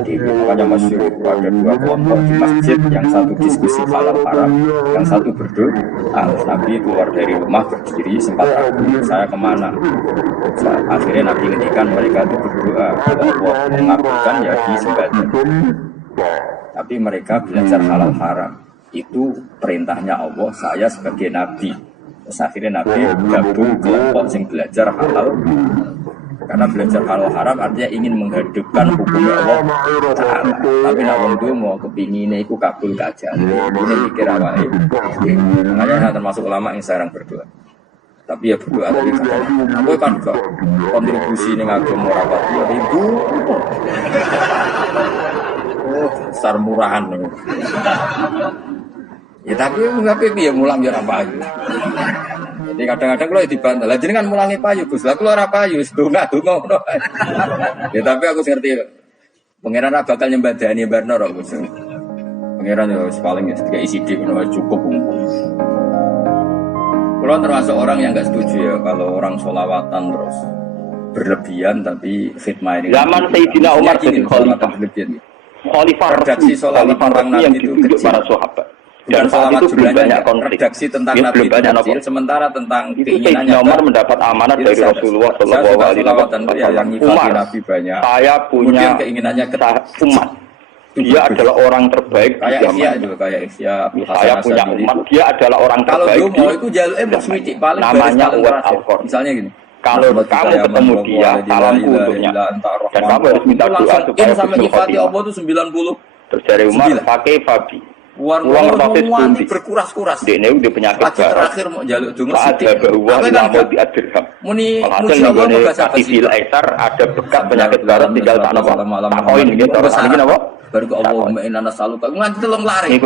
dhewe. Makanya masyhur ada dua kelompok di masjid, yang satu diskusi halal haram, yang satu berdoa. Nabi keluar dari rumah berdiri sempat ragu, saya kemana? Akhirnya Nabi ngendikan mereka itu berdoa, Allah mengabulkan ya di sembahyang. Tapi mereka belajar halal haram. Itu perintahnya Allah, saya sebagai Nabi. Terus akhirnya Nabi gabung kelompok yang belajar halal. Karena belajar halal haram artinya ingin menghidupkan hukumnya Allah Ta'ala. Tapi nak wong mau kepinginnya itu kabul kajian. Ini mikir awake. Makanya saya termasuk ulama yang sekarang berdoa. Tapi ya berdoa tadi aku kan juga kontribusi ning agama ora pati ibu. Besar murahan. Ya tapi enggak piye mulang ya ora payu. Jadi kadang-kadang kalau dibantah, lah jenengan mulangi payu Gus. Lah kula ora payu, donga ngono. Ya tapi aku ngerti. Pangeran ora bakal nyembadani barno kok Gus. Pangeran yo paling ketika isi dik ngono cukup umum. Kalau termasuk orang yang enggak setuju ya kalau orang sholawatan terus berlebihan tapi fitnah ini. Zaman Sayyidina Umar jadi khalifah. Khalifah redaksi sholawat orang Nabi itu kecil. Para sahabat. Dan salat itu belum banyak konflik. Redaksi tentang Nabi itu kecil, sementara tentang keinginannya Umar mendapat amanat dari Rasulullah Shallallahu Alaihi Wasallam yang nyifati Nabi banyak. Saya punya keinginannya umat. Dia adalah orang terbaik. Kayak Ihya juga, kayak Ihya. Saya punya umat. Dia adalah orang terbaik. Kalau mau itu jalur switik paling namanya Uwais Al-Qur'an. Misalnya gini. Kalau kamu ketemu dia, salamku untuknya. Dan kamu harus minta doa supaya sampai nyifati Allah itu 90. Terus dari Umar pakai Fabi. Uang nanti berkuras-kuras. Dia udah penyakit terakhir mau jaluk dungu ada bahwa mau diadirham. Muni aktifil aisar ada bekas penyakit barat tinggal tak nopo. Takoin gitu orang ini nopo. Baru ke Allahumma inna nas'aluka nganti telung lari.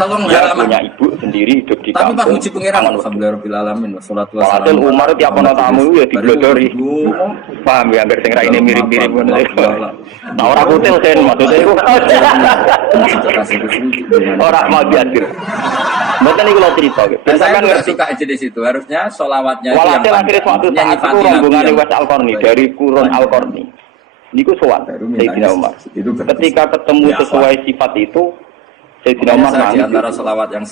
Tolong punya ibu sendiri hidup di kampung. Tapi pas muji pangeran alhamdulillahirabbil alamin wassalatu wassalamu. Umar tiap ana tamu ya diglodori. Paham ya hampir sing raine mirip-mirip ngono. Nah ora kutil kan maksudnya iku. Ora mau diadir. Mboten iku lho cerita. Saya kan suka di situ. Harusnya sholawatnya yang akhirnya suatu saat itu rombongan Uwais Al-Qarni dari Qurun Al-Qarni. Niku sowan Sayyidina Umar. Ketika ketemu sesuai sifat itu Sayyidina Umar di antara selawat yang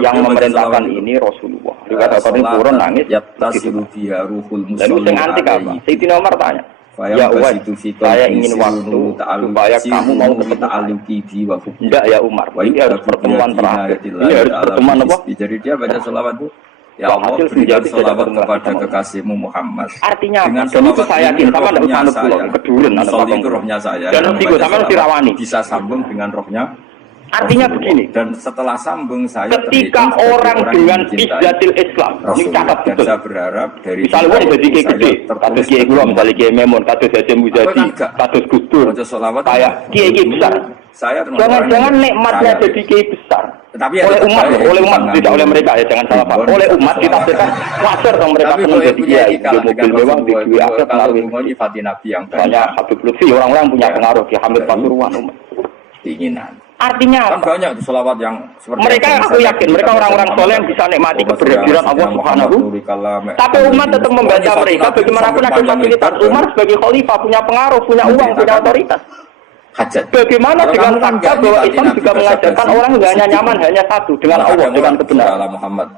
yang memerintahkan ini Rasulullah. Riwayat Al-Qur'an turun nangis ya tasilu biha ruhul musallim. Lalu anti apa? Sayyidina Umar tanya, "Ya Uwais, saya ingin waktu supaya kamu mau ketemu." Enggak ya Umar, ini harus pertemuan terakhir. Ini harus pertemuan apa? Jadi dia baca selawat itu ya Allah berikan sholawat kepada kekasihmu Muhammad. Artinya dengan itu saya yakin sama tidak usah pulang keduren itu rohnya saya dan mesti sama mesti rawani bisa sambung dengan rohnya. Artinya begini, dan setelah sambung saya ketika orang dengan izzatil Islam ini catat betul. Saya berharap dari misalnya orang jadi kiai gede, kados kiai kula misalnya kiai Memun, kados Haji Mujadi, kados Gus Dur, kayak kiai besar. Saya jangan nikmatnya jadi kiai besar. Tapi oleh umat tidak oleh mereka ya jangan salah paham. Oleh umat ditafsirkan wajar dong mereka senang jadi kiai, di mobil mewah, di duit akeh pengaruh ini Fatih Nabi yang banyak Habib Lutfi orang-orang punya pengaruh di Hamid Pasuruan umat. Keinginan. Artinya kan banyak selawat yang seperti mereka aku yakin mereka orang-orang soleh yang bisa nikmati keberhadiran Allah Subhanahu. Tapi umat tetap membaca mereka bagaimanapun ada fasilitas. Umar sebagai khalifah punya pengaruh, punya uang, punya otoritas. Bagaimana dengan fakta bahwa Islam juga mengajarkan orang hanya nyaman hanya satu dengan Allah dengan kebenaran. Muhammad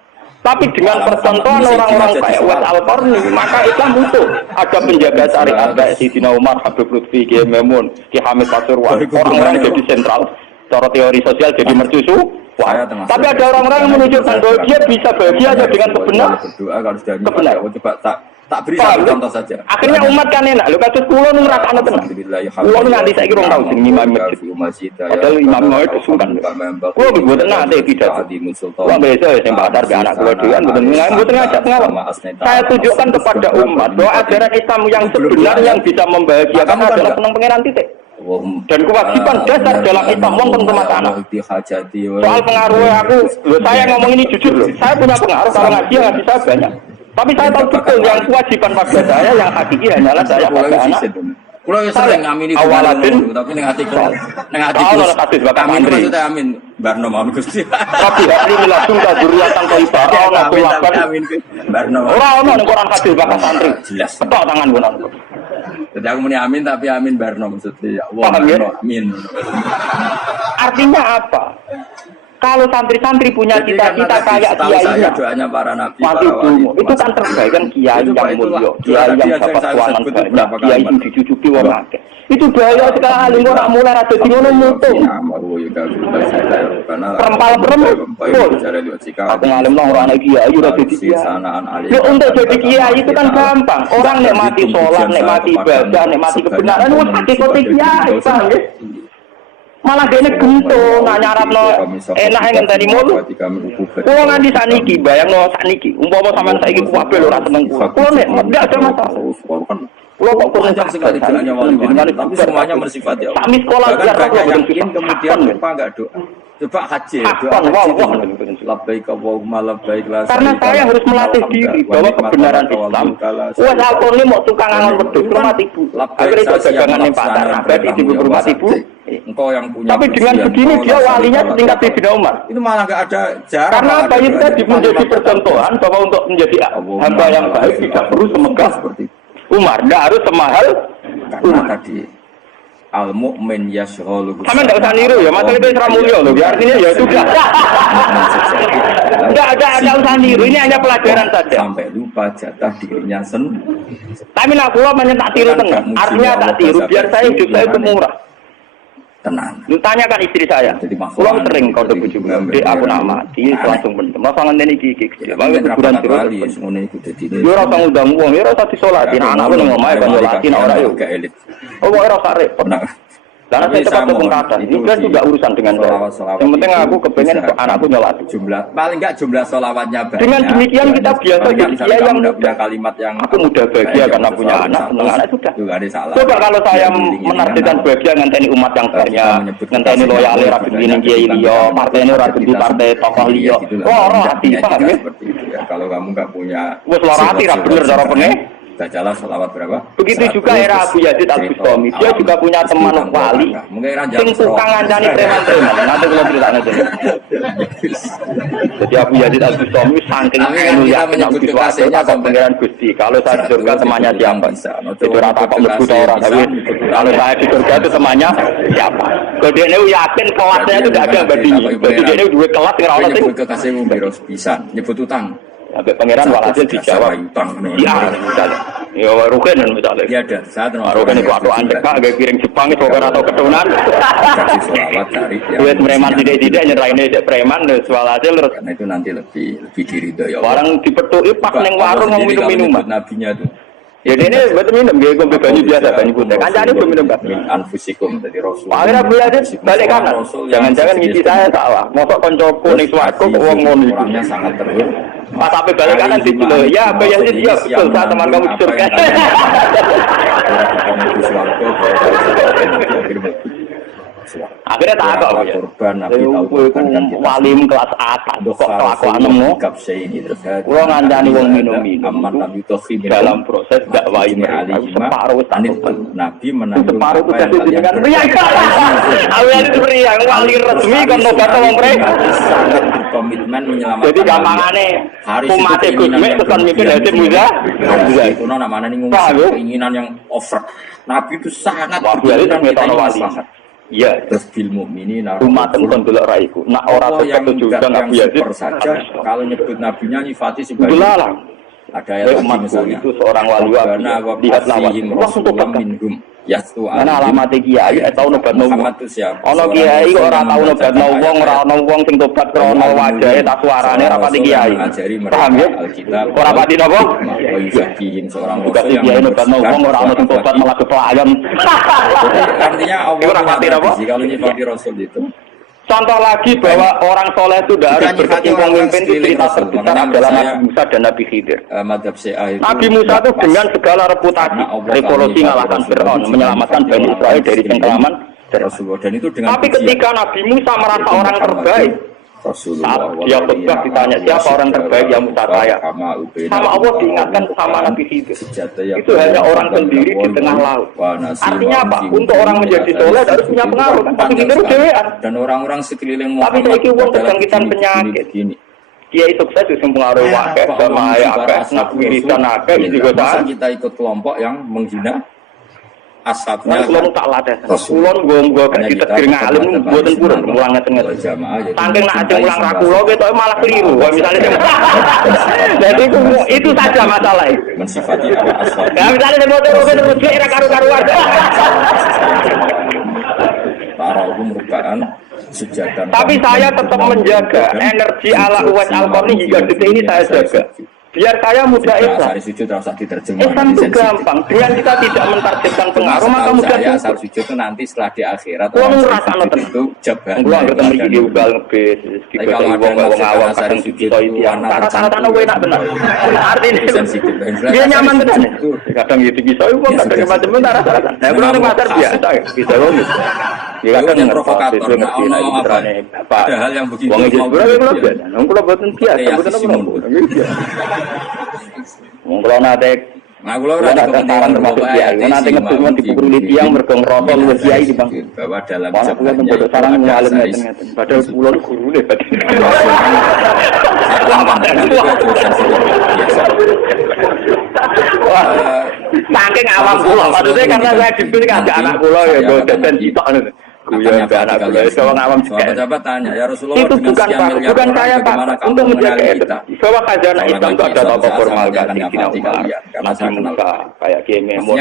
Tapi dengan percontohan orang-orang kayak Wes Al-Qarni, maka Islam butuh ada penjaga syariat kayak Sidina Umar, Habib Lutfi, Kiai Memun, Kiai Hamid Pasuruan. Orang-orang jadi sentral, cara teori sosial jadi mercusu. Wah, tapi ada orang-orang yang menunjukkan bahwa dia bisa bahagia aja dengan kebenaran. Kebenaran. Coba tak beri satu contoh saja. Akhirnya umat kan enak. Lu kasus kulo nu ngrasakno tenan. Kulo nanti saiki rong tau jeneng imam masjid. Padahal imam mau itu sungkan. Kulo mboten nate tidak. Kulo besok sing pasar ke anak kulo dhewe mboten ngajak ngawak. Saya tunjukkan kepada umat bahwa ajaran Islam yang sebenar yang bisa membahagiakan adalah seneng pangeran titik. Dan kewajiban dasar dalam Islam wong rumah tanah. Soal pengaruh aku, saya ngomong ini jujur loh. Saya punya pengaruh kalau ngaji ngaji saya banyak. Tapi saya tahu betul yang kewajiban pada saya yang hakiki hanyalah saya pada anak. Kulo sering ngamini awaladin, tapi ning ati kulo. Ning ati kulo amin maksudnya amin. Barno mau Gusti. Tapi hari langsung ka duriatan to ibarat ana kulaban amin. Barno. Ora ono ning Quran hadis bakas santri. Jelas. Ketok tangan ngono. Jadi aku muni amin tapi amin barno maksudnya. Ya Allah, amin. Artinya apa? Kalau santri-santri punya cita-cita kayak kiainya, doanya para nabi, para wali, itu kan terbaik kan kiai yang mulia, kiai yang dapat keuangan banyak, kiai yang dicucuki wong akeh. Itu bahaya sekali, orang mulai rada di ngono mutung. Perempal-perempal. Aku ngalim lah orang kiai udah jadi kiai. Ya untuk jadi kiai itu kan gampang. Orang nikmati sholat, nikmati ibadah, nikmati kebenaran, wah hakikate kiai, paham ya? Malah dene gento nak nyarapno enak ngenteni mulu. Kulo nganti sakniki bayangno sakniki umpama sampean saiki kabeh lho ora seneng kulo. Kulo nek ndak ada masalah. Kulo kok kurang sekali doanya wali tapi semuanya bersifat ya. Kami sekolah biar kulo yakin kemudian lupa enggak doa. Coba haji doa. Labbaik Allahumma labbaik la. Karena saya harus melatih diri bahwa kebenaran Islam. Wes alkohol mau tukang angon wedhus rumah ibu. Akhirnya itu dagangan ning pasar, berarti ibu rumah ibu. Engkau yang punya. Tapi dengan begini dia walinya setingkat Sayyidina Umar. Itu malah enggak ada jarak. Karena apa itu tadi menjadi percontohan bahwa untuk menjadi hamba yang baik tidak perlu semegah seperti Umar, tidak harus semahal Umar tadi. Al mukmin yashghalu. Sama enggak usah niru ya, masalah itu Isra Mulya loh. Artinya ya sudah. Enggak ada usah niru, ini hanya pelajaran saja. Sampai lupa jatah dirinya Tapi nak kula tak tiru tenang. Artinya tak tiru biar saya hidup saya itu murah. Tenang. Tanyakan istri saya. Pulang sering kau tuh bujuk di aku nama, ini langsung bener. Masa ngenteni iki. Bang kuburan terus. Ngono iku dadi. Yo ora usah ngundang wong, yo ora usah disolatin. Anak lu ngomae kan nyolatin ora yo. Oh ora usah repot. Karena saya cepat kepengkatan, ini kan juga urusan dengan saya. Yang penting aku kepengen anakku nyolat. Paling enggak jumlah sholawatnya banyak. Dengan demikian kita biasa jadi dia yang mudah kalimat yang aku mudah bahagia karena punya anak, senang anak sudah. Coba kalau saya menargetkan bahagia ngenteni umat yang banyak, ngenteni loyal ra begini kiai liya, partai ini ora ganti partai tokoh liya. Ora hati paham ya? Kalau kamu enggak punya wis lara hati ra bener cara pene. Bacalah sholawat berapa? Begitu juga era Abu Yazid Al-Bustami. Dia juga punya teman wali. Sing tukang ngancani preman-preman. Nanti kalau ceritanya jadi. Jadi Abu Yazid Al-Bustami saking mulia menyambut kekasihnya atau pangeran Gusti. Kalau saya di surga temannya siapa? Itu rata kok mlebu orang. Tapi kalau saya di surga itu temannya siapa? Kalau dia yakin kelasnya itu tidak ada yang bandingi. Jadi dia dua kelas yang rawat itu. Kekasihmu bisa nyebut utang. Sampai pangeran walhasil dijawab ya misalnya ya Rugen misalnya ya ada saat Rugen itu atau andek pak agak piring Jepang itu bukan atau keturunan duit preman tidak nyerahin aja preman walhasil terus karena itu nanti lebih diridhoi ya orang dipetui pas neng warung mau minum-minuman nabinya tuh ya ini buat minum, dia ngombe banyu biasa, banyu putih. Kancane belum minum kan? Anfusikum dari Rasul. Akhirnya Bu Yazid balik kanan. Jangan-jangan ngisi saya salah. Mosok koncoku ning swarga kok wong ngono iku. Orangnya sangat terus. Pas sampai balik kanan dicelo. Ya Bu Yazid ya betul saya teman kamu di surga. Akhirnya tak kok korban Nabi tahu kan walim kelas atas kok kelakuanmu kulo ngancani wong minum-minum dalam proses dakwah ini separuh Nabi menanggung separuh tugas dengan riang awalnya itu riang wali resmi kan nobat wong pre komitmen menyelamatkan jadi gampangane umat Gusme tekan mikir hati muda itu namanya ngomong keinginan yang over Nabi itu sangat berkeinginan kita wali Iya. Terus bil mukminin umat kon delok ra iku. Nak ora yang juga Abu Yazid saja kalau nyebut nabinya nyifati sebagai dilarang. Ada yang misalnya itu seorang wali lihatlah langsung tobat minhum. Ya tu ana alamat kiai tau nobatno Muhammad itu siapa? Ana kiai kok ora tau nobatno wong, ora ana wong sing tobat krana wajahe tak suarane ora pati kiai. Paham ya? Ora pati napa? Wa yuzakkihim seorang rasul yang kiai nobatno wong ora ana sing tobat malah kepelayan. Artinya Allah kalau nyifati rasul itu. Contoh lagi bahwa orang soleh itu tidak harus berkecimpung memimpin itu cerita terbesar adalah Nabi Musa dan Nabi Khidir. Nabi Musa itu dengan segala reputasi revolusi mengalahkan Fir'aun, menyelamatkan Bani Israel dari cengkeraman. Tapi ketika Nabi Musa merasa orang terbaik, dia khutbah ditanya siapa orang terbaik yang Musa saya. Sama Allah diingatkan sama Nabi Khidir. Itu hanya orang sendiri di tengah laut. Artinya apa? Untuk orang menjadi soleh harus punya pengaruh. Tapi Khidir dewean. Dan orang-orang sekeliling Muhammad. Tapi saya kira kebangkitan penyakit. Kiai sukses itu mempengaruhi wakil, sama ayah akeh, nak wiridan akeh, juga tak. Kita ikut kelompok yang menghina ashabnya. Kulon tak ladah. Kulon gue kasih tegir ngalim, buatan pura, mulang ngeten-ngeten. Saking nak aja mulang rakulo, gitu malah keliru. Misalnya, jadi itu saja masalah. Mensifati apa ashab. Ya misalnya saya bodoh, era karu-karuan. Para hukum merupakan sejadan. Tapi saya tetap menjaga energi ala Uwais Al-Qarni hingga detik ini saya jaga. Biar saya mudah Islam. Islam itu gampang. Dengan kita tidak mentargetkan pengaruh, maka mudah saya asal sujud itu nanti setelah di akhirat. Kalau merasa itu jabatan. Kalau ketemu di ugal ngebis, di wong awam kadang sujud itu yang tanda-tanda enak benar. Artinya dia nyaman benar. Kadang gitu bisa itu kadang macam-macam rasa-rasa. Nah, kalau pasar biasa bisa logis. Ya kan provokator. Ada hal yang begitu. Wong itu berapa biasa. Kalau buatan biasa, buatan apa? Kalau nanti saran termasuk kiai, nanti ngebunuh dipukul di tiang bergong rotol lu kiai di bang. Bahwa dalam sebuah tempat sarang ngalim ngeten-ngeten. Padahal pulau guru deh. Saking awam pulau, maksudnya karena saya dipilih ada anak pulau ya, gue dan citok nih. Guyon anak pulau, seorang awam juga. Coba tanya, ya Rasulullah itu bukan saya pak, untuk menjaga itu. Bahwa khazanah Islam itu ada tata formal kan di Nabi Musa, kayak Kiai Memon,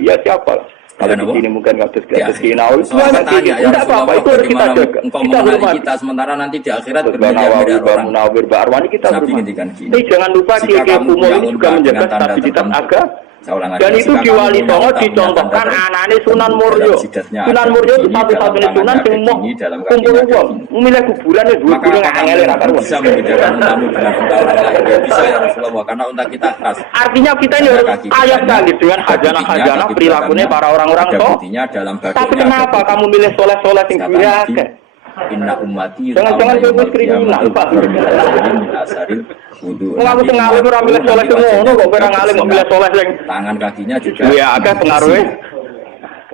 ya siapa? Kalau di sini mungkin kasus Kinaul, tidak apa-apa itu harus kita jaga. Kita hormati. Kita sementara nanti di akhirat Munawir Ba'arwani kita hormati. Tapi jangan lupa Kiai Kumo ini juga menjaga stabilitas agama. Dan itu di Wali Songo dicontohkan anaknya Sunan Murjo. Sunan Murjo itu satu-satunya Sunan yang mau kumpul uang. Memilih kuburan ya dua kuburan ngangelir akar uang. Bisa membedakan tamu dengan unta orang lain. Bisa ya Rasulullah karena unta kita keras. Artinya kita ini harus kaya sekali dengan hajana-hajana perilakunya para orang-orang toh. Tapi kenapa kamu milih soleh-soleh yang biasa? Inna ummati jangan bebas kriminal Pak. Ngaku sing ngalim ora milih soleh ngono kok ora ngalim kok milih soleh sing tangan kakinya juga. Iya, akeh pengaruhe.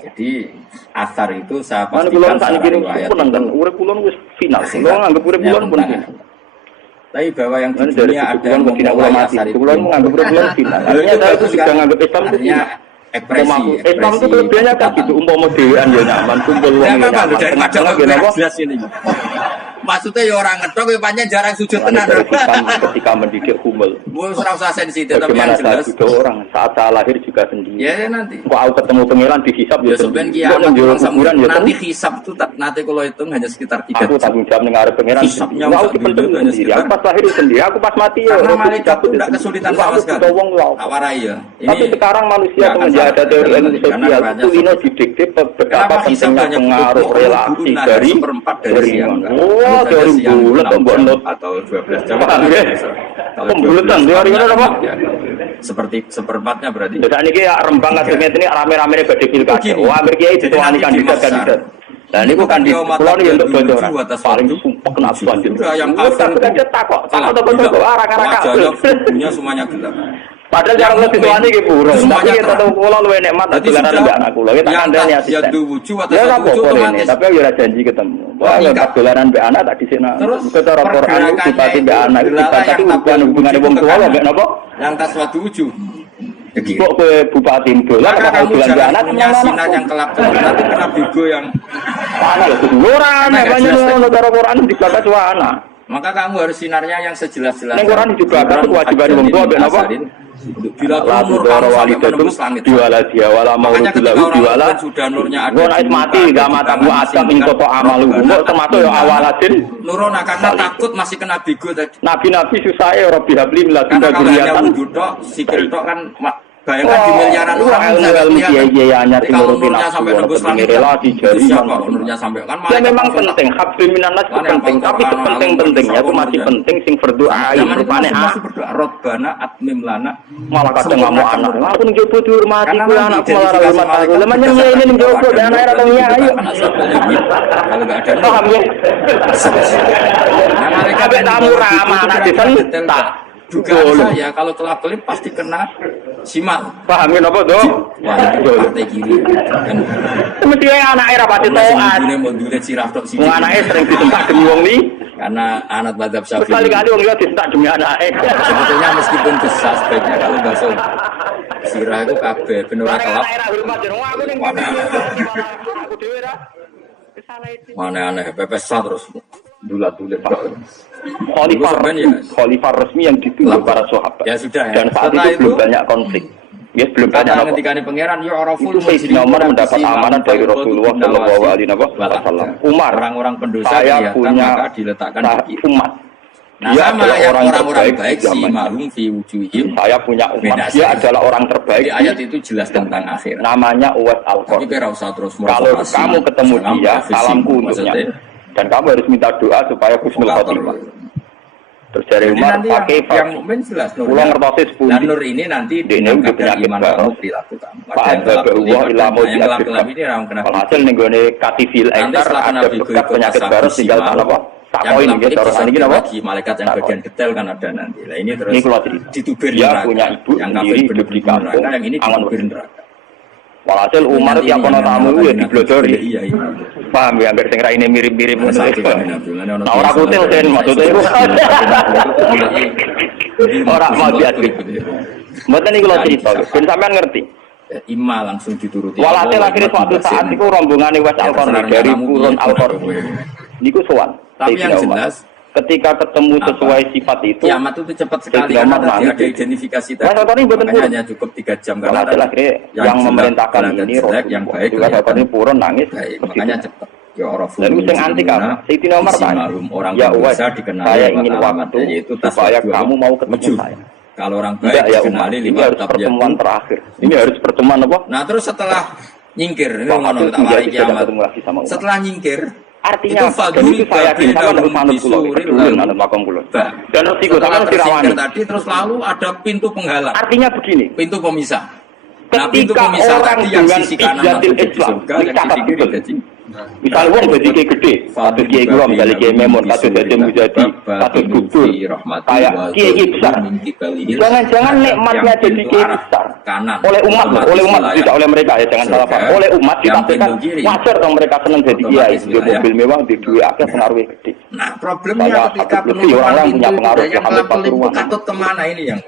Jadi asar itu saya pastikan kula sak niki pun nang urip kula wis final. Kula nganggep urip kula pun final. Tapi bahwa yang di dunia ada yang memulai asar itu kula nganggep urip kula final. Artinya saya itu juga nganggep Islam itu ekspresi. Islam itu kelebihannya kan gitu, umpama dhewean ya nyaman, kumpul wong ya nyaman. Jelas ini. Maksudnya ya orang ngedok ya panjang jarang sujud tenan. Ketika mendidik humel. Wong ora usah sensitif tapi yang jelas orang saat saya lahir juga sendiri. Ya nanti. Kok aku ketemu pangeran dihisab ya sendiri. Kok nanti hisab itu nanti kalau hitung hanya sekitar 3 jam. Aku tanggung jawab ngarep pangeran. Hisabnya aku penting sendiri. Aku pas lahir sendiri, aku pas mati ya. Karena malaikat itu tidak kesulitan sama sekali. Awarai ya. Tapi sekarang manusia menjadi teori ilmu sosial itu ini didikte betapa pentingnya pengaruh relasi dari teori bulat atau 12 jam. Pembulatan teori itu apa? Seperti seperempatnya berarti. Saat ini Rembang kasusnya ini rame-rame pada pilkada. Wah, Amerika itu tuan kandidat. Nah ini bukan di pulau ini untuk bocoran. Paling sumpah kena selanjutnya. Yang kafir takut arah-arah punya semuanya gelap. Padahal cara lebih tua ini burung. Tapi kita tahu pulau lu enak mat. Dolaran enggak anak pulau. Kita kandani asisten. Ya apa-apa. Tapi ya janji ketemu. Wah, lepas dolaran be anak tak di sini. Kita Quran itu bupati be anak. Kita tadi bukan hubungannya wong tua enggak napa? Yang taswadu wujuh. Kok ke bupati dolar maka kamu jangan punya sinar yang kelap-kelap nanti kena bigo yang Ana lho Quran, banyak ngono cara Quran dibakas wana. Maka kamu harus sinarnya yang sejelas-jelasnya. Ning Quran dibakas kewajiban wong tua ben apa? Bila umur kamu sampai menembus langit. Diwala dia wala maulud lahu diwala. Sudah nurnya ada. Wong nek mati enggak mata bu adam ing kota amalu. Kok termasuk ya awaladin. Nurona karena takut masih kena bigo tadi. Nabi-nabi susah ya Rabbi habli miladun dzurriatan. Sikil tok kan bayangkan di miliaran orang iya anyar kalau nurnya sampai nembus langit relasi jari siapa nurnya sampai kan ya memang penting habli minanas itu penting tapi sepenting-pentingnya itu masih penting sing berdoa rupane masih berdoa robbana atmim lana malah kadang ngamuk anak aku ning jopo dihormati kuwi anakku malah hormat aku lha menyang ini ning jopo dan anak ra ayo kalau enggak ada paham ya mereka tamu ramah anak disentak dugaan saya kalau telah kelip pasti kena simak. Pahamin apa tuh? Partai kiri. Mesti anak era pasti taat. Ini mau duit sirah tok sih. Anaknya sering disentak demi wong ni. Karena anak madzhab Syafi'i. Sekali-kali wong liya disentak demi anaknya. Sebetulnya meskipun besar sebaiknya kalau bahasa sirah itu kabeh ben ora kelap. Mana aneh pepesan terus dulat-dulit. Khalifah resmi yang ditunjuk para sahabat. Ya sudah. Dan saat itu belum banyak konflik. Ya belum banyak. Ketika pangeran ya Rasul Sayyidina Umar mendapat amanat dari Rasulullah Shallallahu Alaihi Wasallam. Umar, orang-orang pendosa saya punya maka diletakkan di umat. Nah, dia sama yang orang-orang baik si ma'lum fi wujuhim. Saya punya umat. Dia adalah orang terbaik. Di ayat itu jelas tentang akhir. Namanya Uwais Al-Qarni. Tapi kira usah terus kalau kamu ketemu dia, salamku untuknya. Dan kamu harus minta doa supaya husnul khotimah. Terus dari Umar pakai yang mukmin jelas nur. Pulang ngertose 10. Dan nur ini nanti dengan kadar iman kamu dilakukan. Maka yang gelap ini orang kena. Hasil nih gue katifil ekar ada bekas penyakit baru tinggal apa? Yang lagi malaikat yang bagian detail kan ada nanti. Nah ini terus ditubir dia punya ibu yang kafir di kampung. Yang ini ditubir neraka. Walhasil Umar tiap kono tamu ya diblodori. Iya. Paham ya, hampir sing ra ini mirip-mirip ngono. Nah, ora kutil ten maksudnya iku. Ora mau diatri. Mboten niku lho cerita, ben sampean ngerti. Ima langsung dituruti. Walhasil akhirnya suatu saat iku rombongane Uwais Al-Qarni dari Qurun Al-Qarni. Niku sowan. Tapi yang jelas ketika ketemu sesuai sifat itu kiamat itu cepat sekali karena tadi ada identifikasi tadi hanya cukup 3 jam karena yang memerintahkan ini yang baik juga ini purun nangis makanya cepat ya orang lalu yang anti kamu Sayyidina Umar tanya ya Uwais saya ingin waktu supaya kamu mau ketemu saya kalau orang baik ya Umar ini harus pertemuan terakhir ini harus pertemuan apa nah terus setelah nyingkir ini ngono tak lari kiamat setelah nyingkir artinya itu saya yakin sama manut kula manut makom kula dan resiko sama sirawani tadi terus lalu ada pintu penghalang artinya begini pintu pemisah ketika orang dengan ijatil Islam dicatat gitu misal wong jadi kiai gede atau kiai gua misalnya kiai Memun atau jadi mujadi atau gugur kayak kiai besar jangan-jangan nikmatnya jadi kiai besar oleh umat tidak oleh mereka ya jangan salah paham oleh umat dikatakan wajar dong mereka senang jadi kiai di mobil mewah di duit akeh pengaruhnya gede nah problemnya ketika orang punya pengaruh yang Pasuruan katut kemana ini yang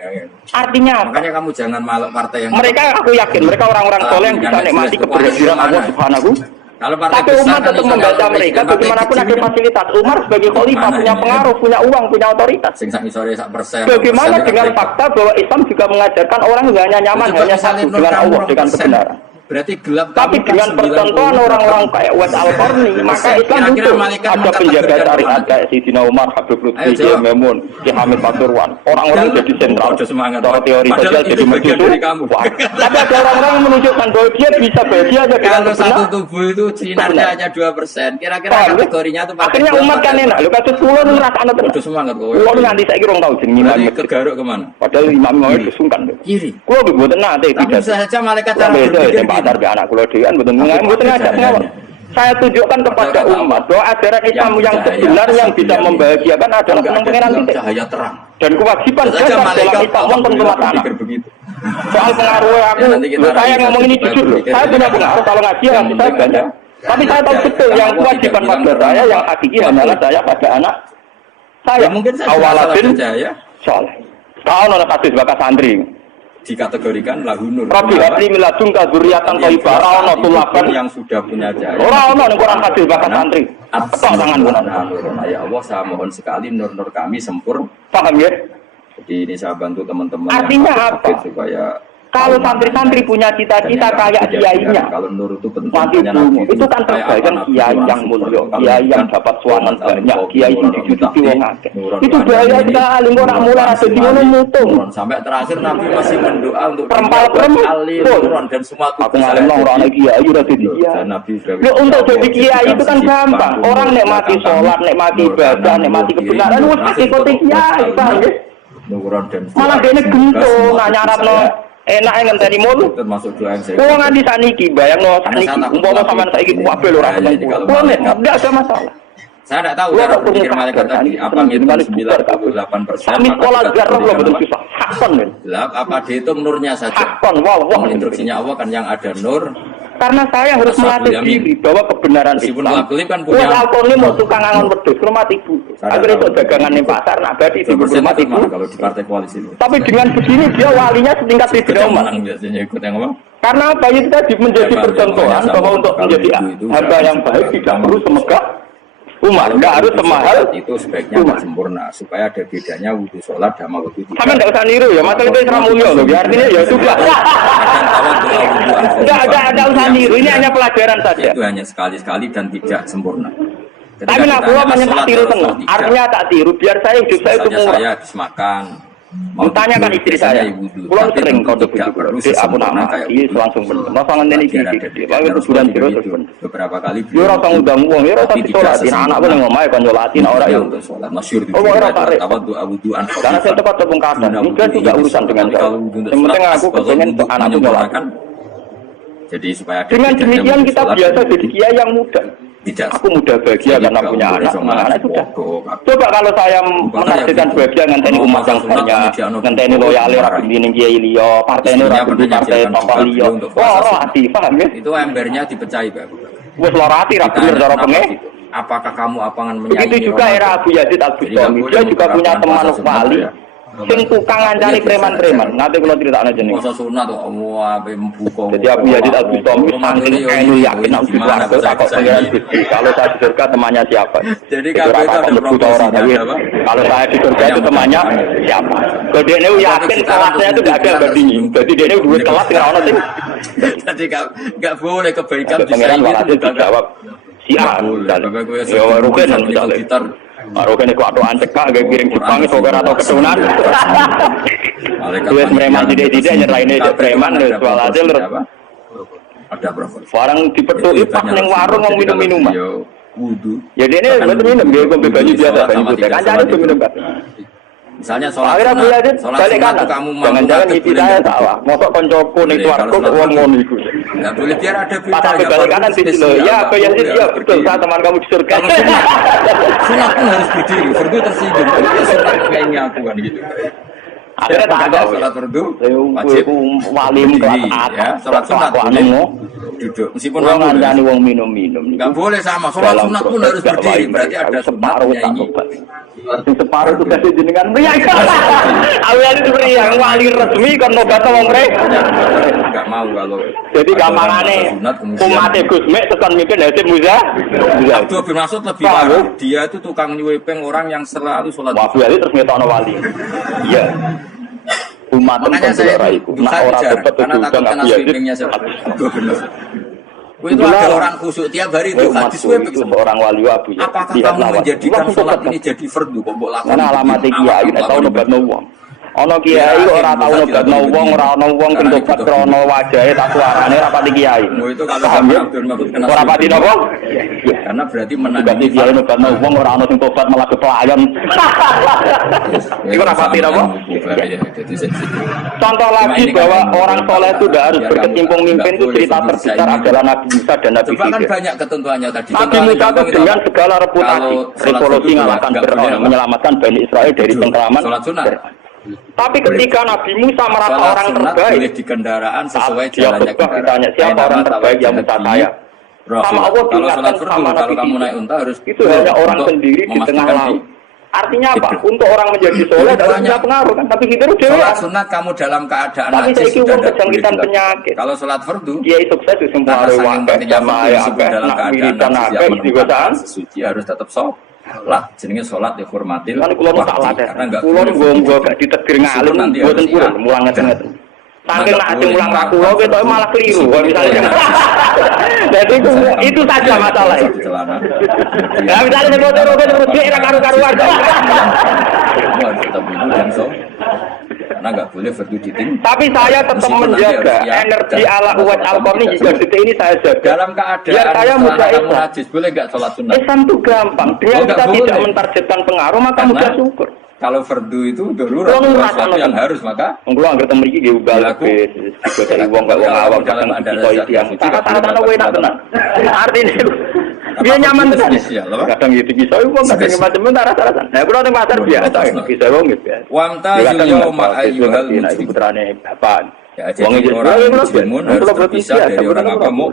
artinya makanya kamu jangan malak partai yang mereka aku yakin mereka orang-orang soleh yang bisa nikmati keberhadiran Allah Subhanahu. Tapi umat tetap membaca mereka bagaimanapun ada fasilitas. Umar sebagai khalifah punya pengaruh, punya uang, punya otoritas. Bagaimana dengan fakta bahwa Islam juga mengajarkan orang hanya nyaman hanya satu dengan Allah dengan kebenaran. Berarti gelap. Tapi dengan percontohan orang-orang kayak Uwais Al-Qarni, maka Islam butuh ada penjaga syariat kayak Sayyidina Umar, Habib Lutfi, Kiai Memun, Kiai Hamid Pasuruan. Orang-orang jadi sentral. Cara teori sosial jadi begitu. Tapi ada orang-orang yang menunjukkan bahwa dia bisa bahagia aja dengan kalau satu tubuh itu sinarnya hanya 2%. Kira-kira kategorinya itu akhirnya umat kan enak. Lu kasus pulau nu rasane terus semangat kok. Kulo nanti saiki rong tau jeneng imam ke Garuk kemana? Padahal imam itu sungkan. Kiri. Kulo mboten nate tidak. Bisa saja malaikat cara berpikir antar be anak kula dhewe mboten ngajak ngawur. Saya tunjukkan kepada umat bahwa ajaran Islam yang benar yang bisa membahagiakan adalah pengeran kita. Cahaya terang. Dan kewajiban dasar dalam Islam wonten rumah anak. Soal pengaruh aku, saya ngomong ini jujur loh. Saya punya pengaruh kalau ngaji ya saya banyak. Tapi saya tahu betul yang kewajiban pada saya yang hakiki hanyalah saya pada anak saya. Mungkin saya awaladin soleh. Kalau ada kasus bakas santri. dikategorikan lahu nur. Rabbi habli min ladunka dzurriatan thayyibah ono tulaban yang sudah punya cahaya. Ora ono ning Quran hadis bahkan santri. Tok tangan pun. Ya Allah, saya mohon sekali nur-nur kami sempurna. Paham ya? Jadi ini saya bantu teman-teman. Artinya apa? Supaya kalau santri-santri punya cita-cita kayak kiainya, kalau nur itu mati dulu. Itu kan terbaik kan kiai yang mulia, kiai yang dapat suanan banyak, kiai yang dicuci wong akeh. Itu bahaya sekali, orang mulai ada di mana mutung. Sampai terakhir Nabi masih mendoa untuk perempuan dan semua. Aku ngalim orang kiai udah jadi kiai. Ya untuk jadi kiai itu kan gampang. Orang nek mati sholat, nek mati ibadah, nek mati kebenaran, wis hakikate kiai, paham ya? Malah dene gento nyaratno enak ngenteni mulu termasuk doa yang saya. Wong nganti saniki bayangno saniki umpama sampean saiki kabeh lho ora ketemu. Enggak ada masalah. Saya tidak tahu cara berpikir malaikat tadi apa ngitung 98%. Kami sekolah garap loh betul susah. Hakon lho. Apa dihitung nurnya saja? Hakon wah. Instruksinya Allah kan yang ada nur. Karena saya harus melatih diri bahwa kebenaran Meskipun Islam. kan punya. Lakoni mau tukang angon wedhus ke rumah ibu. Akhirnya itu dagangan di pasar nak berarti di rumah ibu. Kalau di partai koalisi itu. Tapi dengan begini dia walinya setingkat di Umar. Biasanya ikut yang apa? Karena apa itu tadi menjadi percontohan bahwa untuk menjadi hamba yang baik tidak perlu semegah Umar, enggak harus semahal itu sebaiknya enggak sempurna supaya ada bedanya wudu sholat sama wudu tidak. Sama enggak usah niru ya, masalah itu Islam mulia loh. Artinya ya sudah. Enggak usah niru, ini hanya pelajaran saja. Itu hanya sekali-sekali dan tidak sempurna. Tapi aku menyembah tiru tengah. Artinya tak tiru biar saya hidup saya itu murah. Saya habis makan. Tanyakan istri saya, pulang sering kau tidak perlu aku nama, iya langsung bener. Masa ngene iki iki, wae kuburan jero beberapa kali. Yo ora tau ngundang wong, yo ora tau disolatin anak pun ngomahe kan nyolatin ora yo. Salat masyhur di. Ora tarik. Wuduan. Karena saya tepat tepung kata, ini juga urusan dengan saya. Yang penting aku kepengen anakku nyolatin. Jadi supaya dengan demikian kita biasa jadi kiai yang muda. Tidak. Aku mudah bahagia karena punya anak sudah. Coba kalau saya menargetkan bahagia ngenteni umat yang banyak, ngenteni loyale ra gendine kiai liya, partene ra gendine partai papa liya. Ora ati, paham ya? Itu embernya dipecahi, Pak. Wis lara ati ra bener cara penge. Apakah kamu apangan menyanyi? Begitu juga era Abu Yazid Al-Bustami, dia juga punya teman wali. Sing tukang ngancani preman-preman. Nanti kalau critakno jeneng. Masa sunat kok ape membuka. Jadi Abu Yazid Al-Bustami saking elu yakin nek swarga takut pengiran Gusti. Kalau saya di surga temannya siapa? Jadi kabeh itu ada orang tapi kalau saya di surga itu temannya siapa? Kalau dia ini yakin kelasnya itu tidak ada bandingin. Jadi dia ini dua kelas nggak ono sih. Jadi nggak boleh kebaikan di pengiran malah dijawab siapa? Ya Rukin misalnya. Arogan itu atau ancekak gak kirim Jepang itu atau ketunan. Duit preman tidak nyerahin aja preman soal hasil. Ada berapa? Barang dipetuki pas neng warung mau minum minuman. Wudu. Ya dia ini betul minum dia kopi baju biasa baju putih. Kancane itu minum kan. Misalnya sholat. Akhirnya balik kanan. Jangan-jangan itu saya salah. Mosok koncoku ning swarga kok wong ngono iku. Enggak boleh biar ada beda. Pas balik kanan di sini. Ya apa yang dia betul saat teman kamu di surga. Sunat pun harus berdiri. Fardu tersinggung. Dia sunat kayaknya aku kan gitu. Akhirnya tak ada sholat fardu wajib wali kelas atas. Sholat sunat duduk meskipun orang ngandani wong minum-minum. Enggak boleh sama. Sholat sunat pun harus berdiri. Berarti ada separuh ini. Separuh itu kasih jenengan pria. Awalnya itu pria yang wali resmi kan nobat wong mereka. Enggak mau kalau. Jadi gampangane umat Gus Mek tekan mikir Hasim Muza. Abdul bin Mas'ud lebih parah. Dia itu tukang nyuwepeng orang yang selalu sholat. Wabi Ali terus ngetokno wali. Iya. Umat makanya saya itu orang cepat karena takut kena sweepingnya gubernur. Itu ada orang khusyuk tiap hari itu hadis sweeping seorang wali Abu ya. Apakah kamu menjadikan sholat ini jadi fardu kok mbok lakukan? Karena alamat kiai nek tau nobatno wong. Ana kiai ora tau nobatno wong, ora ana wong sing tobat krana wajahe tak suarane ora pati kiai. Itu kalau Abdul Mabud kena ora pati napa? Karena berarti menandingi kiai nobatno wong ora ana sing tobat malah kepelayan. Iku ora pati napa? Contoh lagi bahwa orang soleh itu tidak harus berkecimpung mimpin itu cerita terbesar adalah Nabi Musa dan Nabi Khidir. Kan banyak ketentuannya tadi. Nabi Musa itu dengan segala reputasi revolusi mengalahkan Fir'aun, menyelamatkan Bani Israel dari tengkelaman. Tapi ketika Nabi Musa merasa orang terbaik, boleh di kendaraan sesuai jalannya kendaraan. Ditanya siapa orang terbaik yang Musa saya? Sama Allah diingatkan sama Nabi kamu naik unta harus itu hanya orang sendiri di tengah laut. Artinya apa? Untuk orang menjadi soleh harus punya pengaruh kan. Tapi kita udah sholat sunat kamu dalam keadaan tapi saya sudah kira kejangkitan penyakit. Kalau sholat fardu, dia sukses itu semua waktu sama ayah dalam keadaan sesuci harus tetap sholat. Jenenge sholat dihormati. Kan kulo salah deh. Kulo nggo gak ditetir ngalim mboten purun mulang ngeten. Saking nak mulang ra kulo ketok malah keliru kok misalnya. Jadi itu saja masalah. Ya misalnya nek motor kok terus ra karu-karuan. Tetap itu dan karena nggak boleh fardu diting. Tapi saya tetap menjaga energi ala uwat al-qarni hingga detik ini saya jaga. Dalam keadaan biar saya mudah najis, boleh nggak sholat sunat? Islam itu gampang. Dengan kita tidak mentargetkan pengaruh maka mudah syukur. Kalau fardu itu darurat, sesuatu yang harus maka. Menggulang ketemu iki ge ugal tiga dari wong gak wong awam dalam ada yang kata-kata enak tenan. Artinya dia nyaman tenan. Kadang gitu bisa wong kadang macam-macam rasa-rasa. Nah, kulo ning pasar biasa bisa wong gitu ya. Wamta yauma ayyuhal putrane bapak. Ya, jadi orang muslimun harus terpisah dari orang agama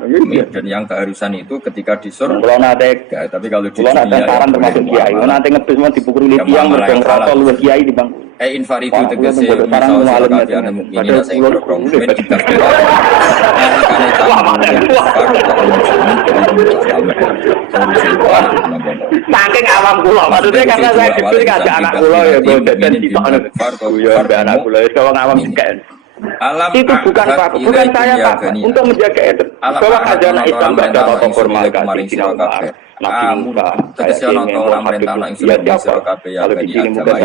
dan yang keharusan itu ketika disuruh. Kalau nanti, tapi kalau di dunia saran termasuk kiai, nanti ngebis mau dipukuli tiang berjang rata luwes kiai di bang. Infaridu tegese misal kabehane mukminin sing berprong saking awam kula maksudnya karena saya dipilih kasih anak kula ya boten ditokno ya anak kula wis wong awam kan. Alam itu bukan apa, bukan saya apa untuk menjaga itu. Bahwa khazanah Islam ada tata formal kemarin sira kabeh. Nabi Musa tegese ana orang merintah nang sira kabeh ya bani Adam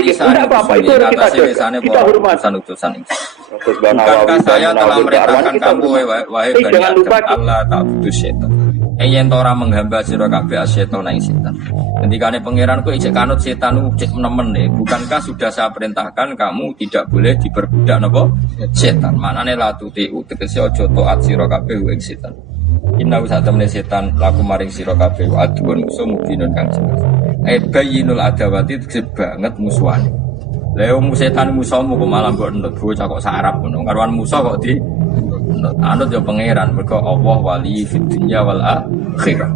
iki tidak apa-apa itu kita jaga. Kita hormat utusan ini. Bukankah saya telah merintahkan kamu wahai bani Adam Allah ta'budu syaitan. Yen ora menghamba sira kabeh asyaiton ing setan. Ngendikane pangeranku ijek kanut setan cek nemen nih. Bukankah sudah saya perintahkan kamu tidak boleh diperbudak napa? Setan. Manane la tuti tegese aja taat sira kabeh ing setan. Inna usatamne setan laku maring sira kabeh aduun musuh mubinun kang jelas. Bayinul adawati tegese banget musuhane. Lah wong setan musuhmu kok malah mbok ndut bocah kok sarap ngono. Karuan musuh kok di anut ya pangeran mergo Allah wali fid dunya wal akhirah.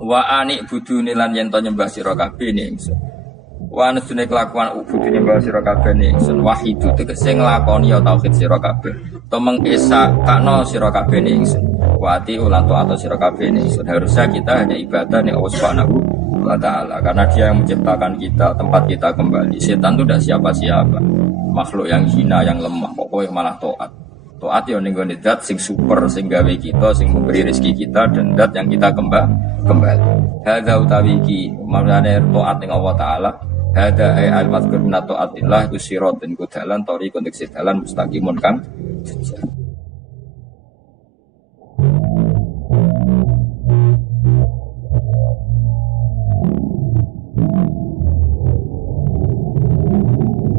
Wa ani budune lan yen to nyembah sira kabeh ning ingsun. Wa anusune kelakuan budune nyembah sira kabeh ning ingsun wahidu tegese nglakoni ya tauhid sira kabeh. To mengesa kakno sira kabeh ning ingsun. Wa ati ulan to atau sira kabeh ning ingsun. Harusnya kita hanya ibadah ning Allah Subhanahu wa taala karena dia yang menciptakan kita, tempat kita kembali. Setan itu tidak siapa-siapa. Makhluk yang hina, yang lemah, pokoknya malah taat. Taat ya ning gone zat sing super sing gawe kita, sing memberi rezeki kita dan zat yang kita kembali. Hadza utawi iki maknane taat ning Allah taala. Hadza ay al-mazkur min taatillah iku siratun kudalan tariqun dalan mustaqimun kang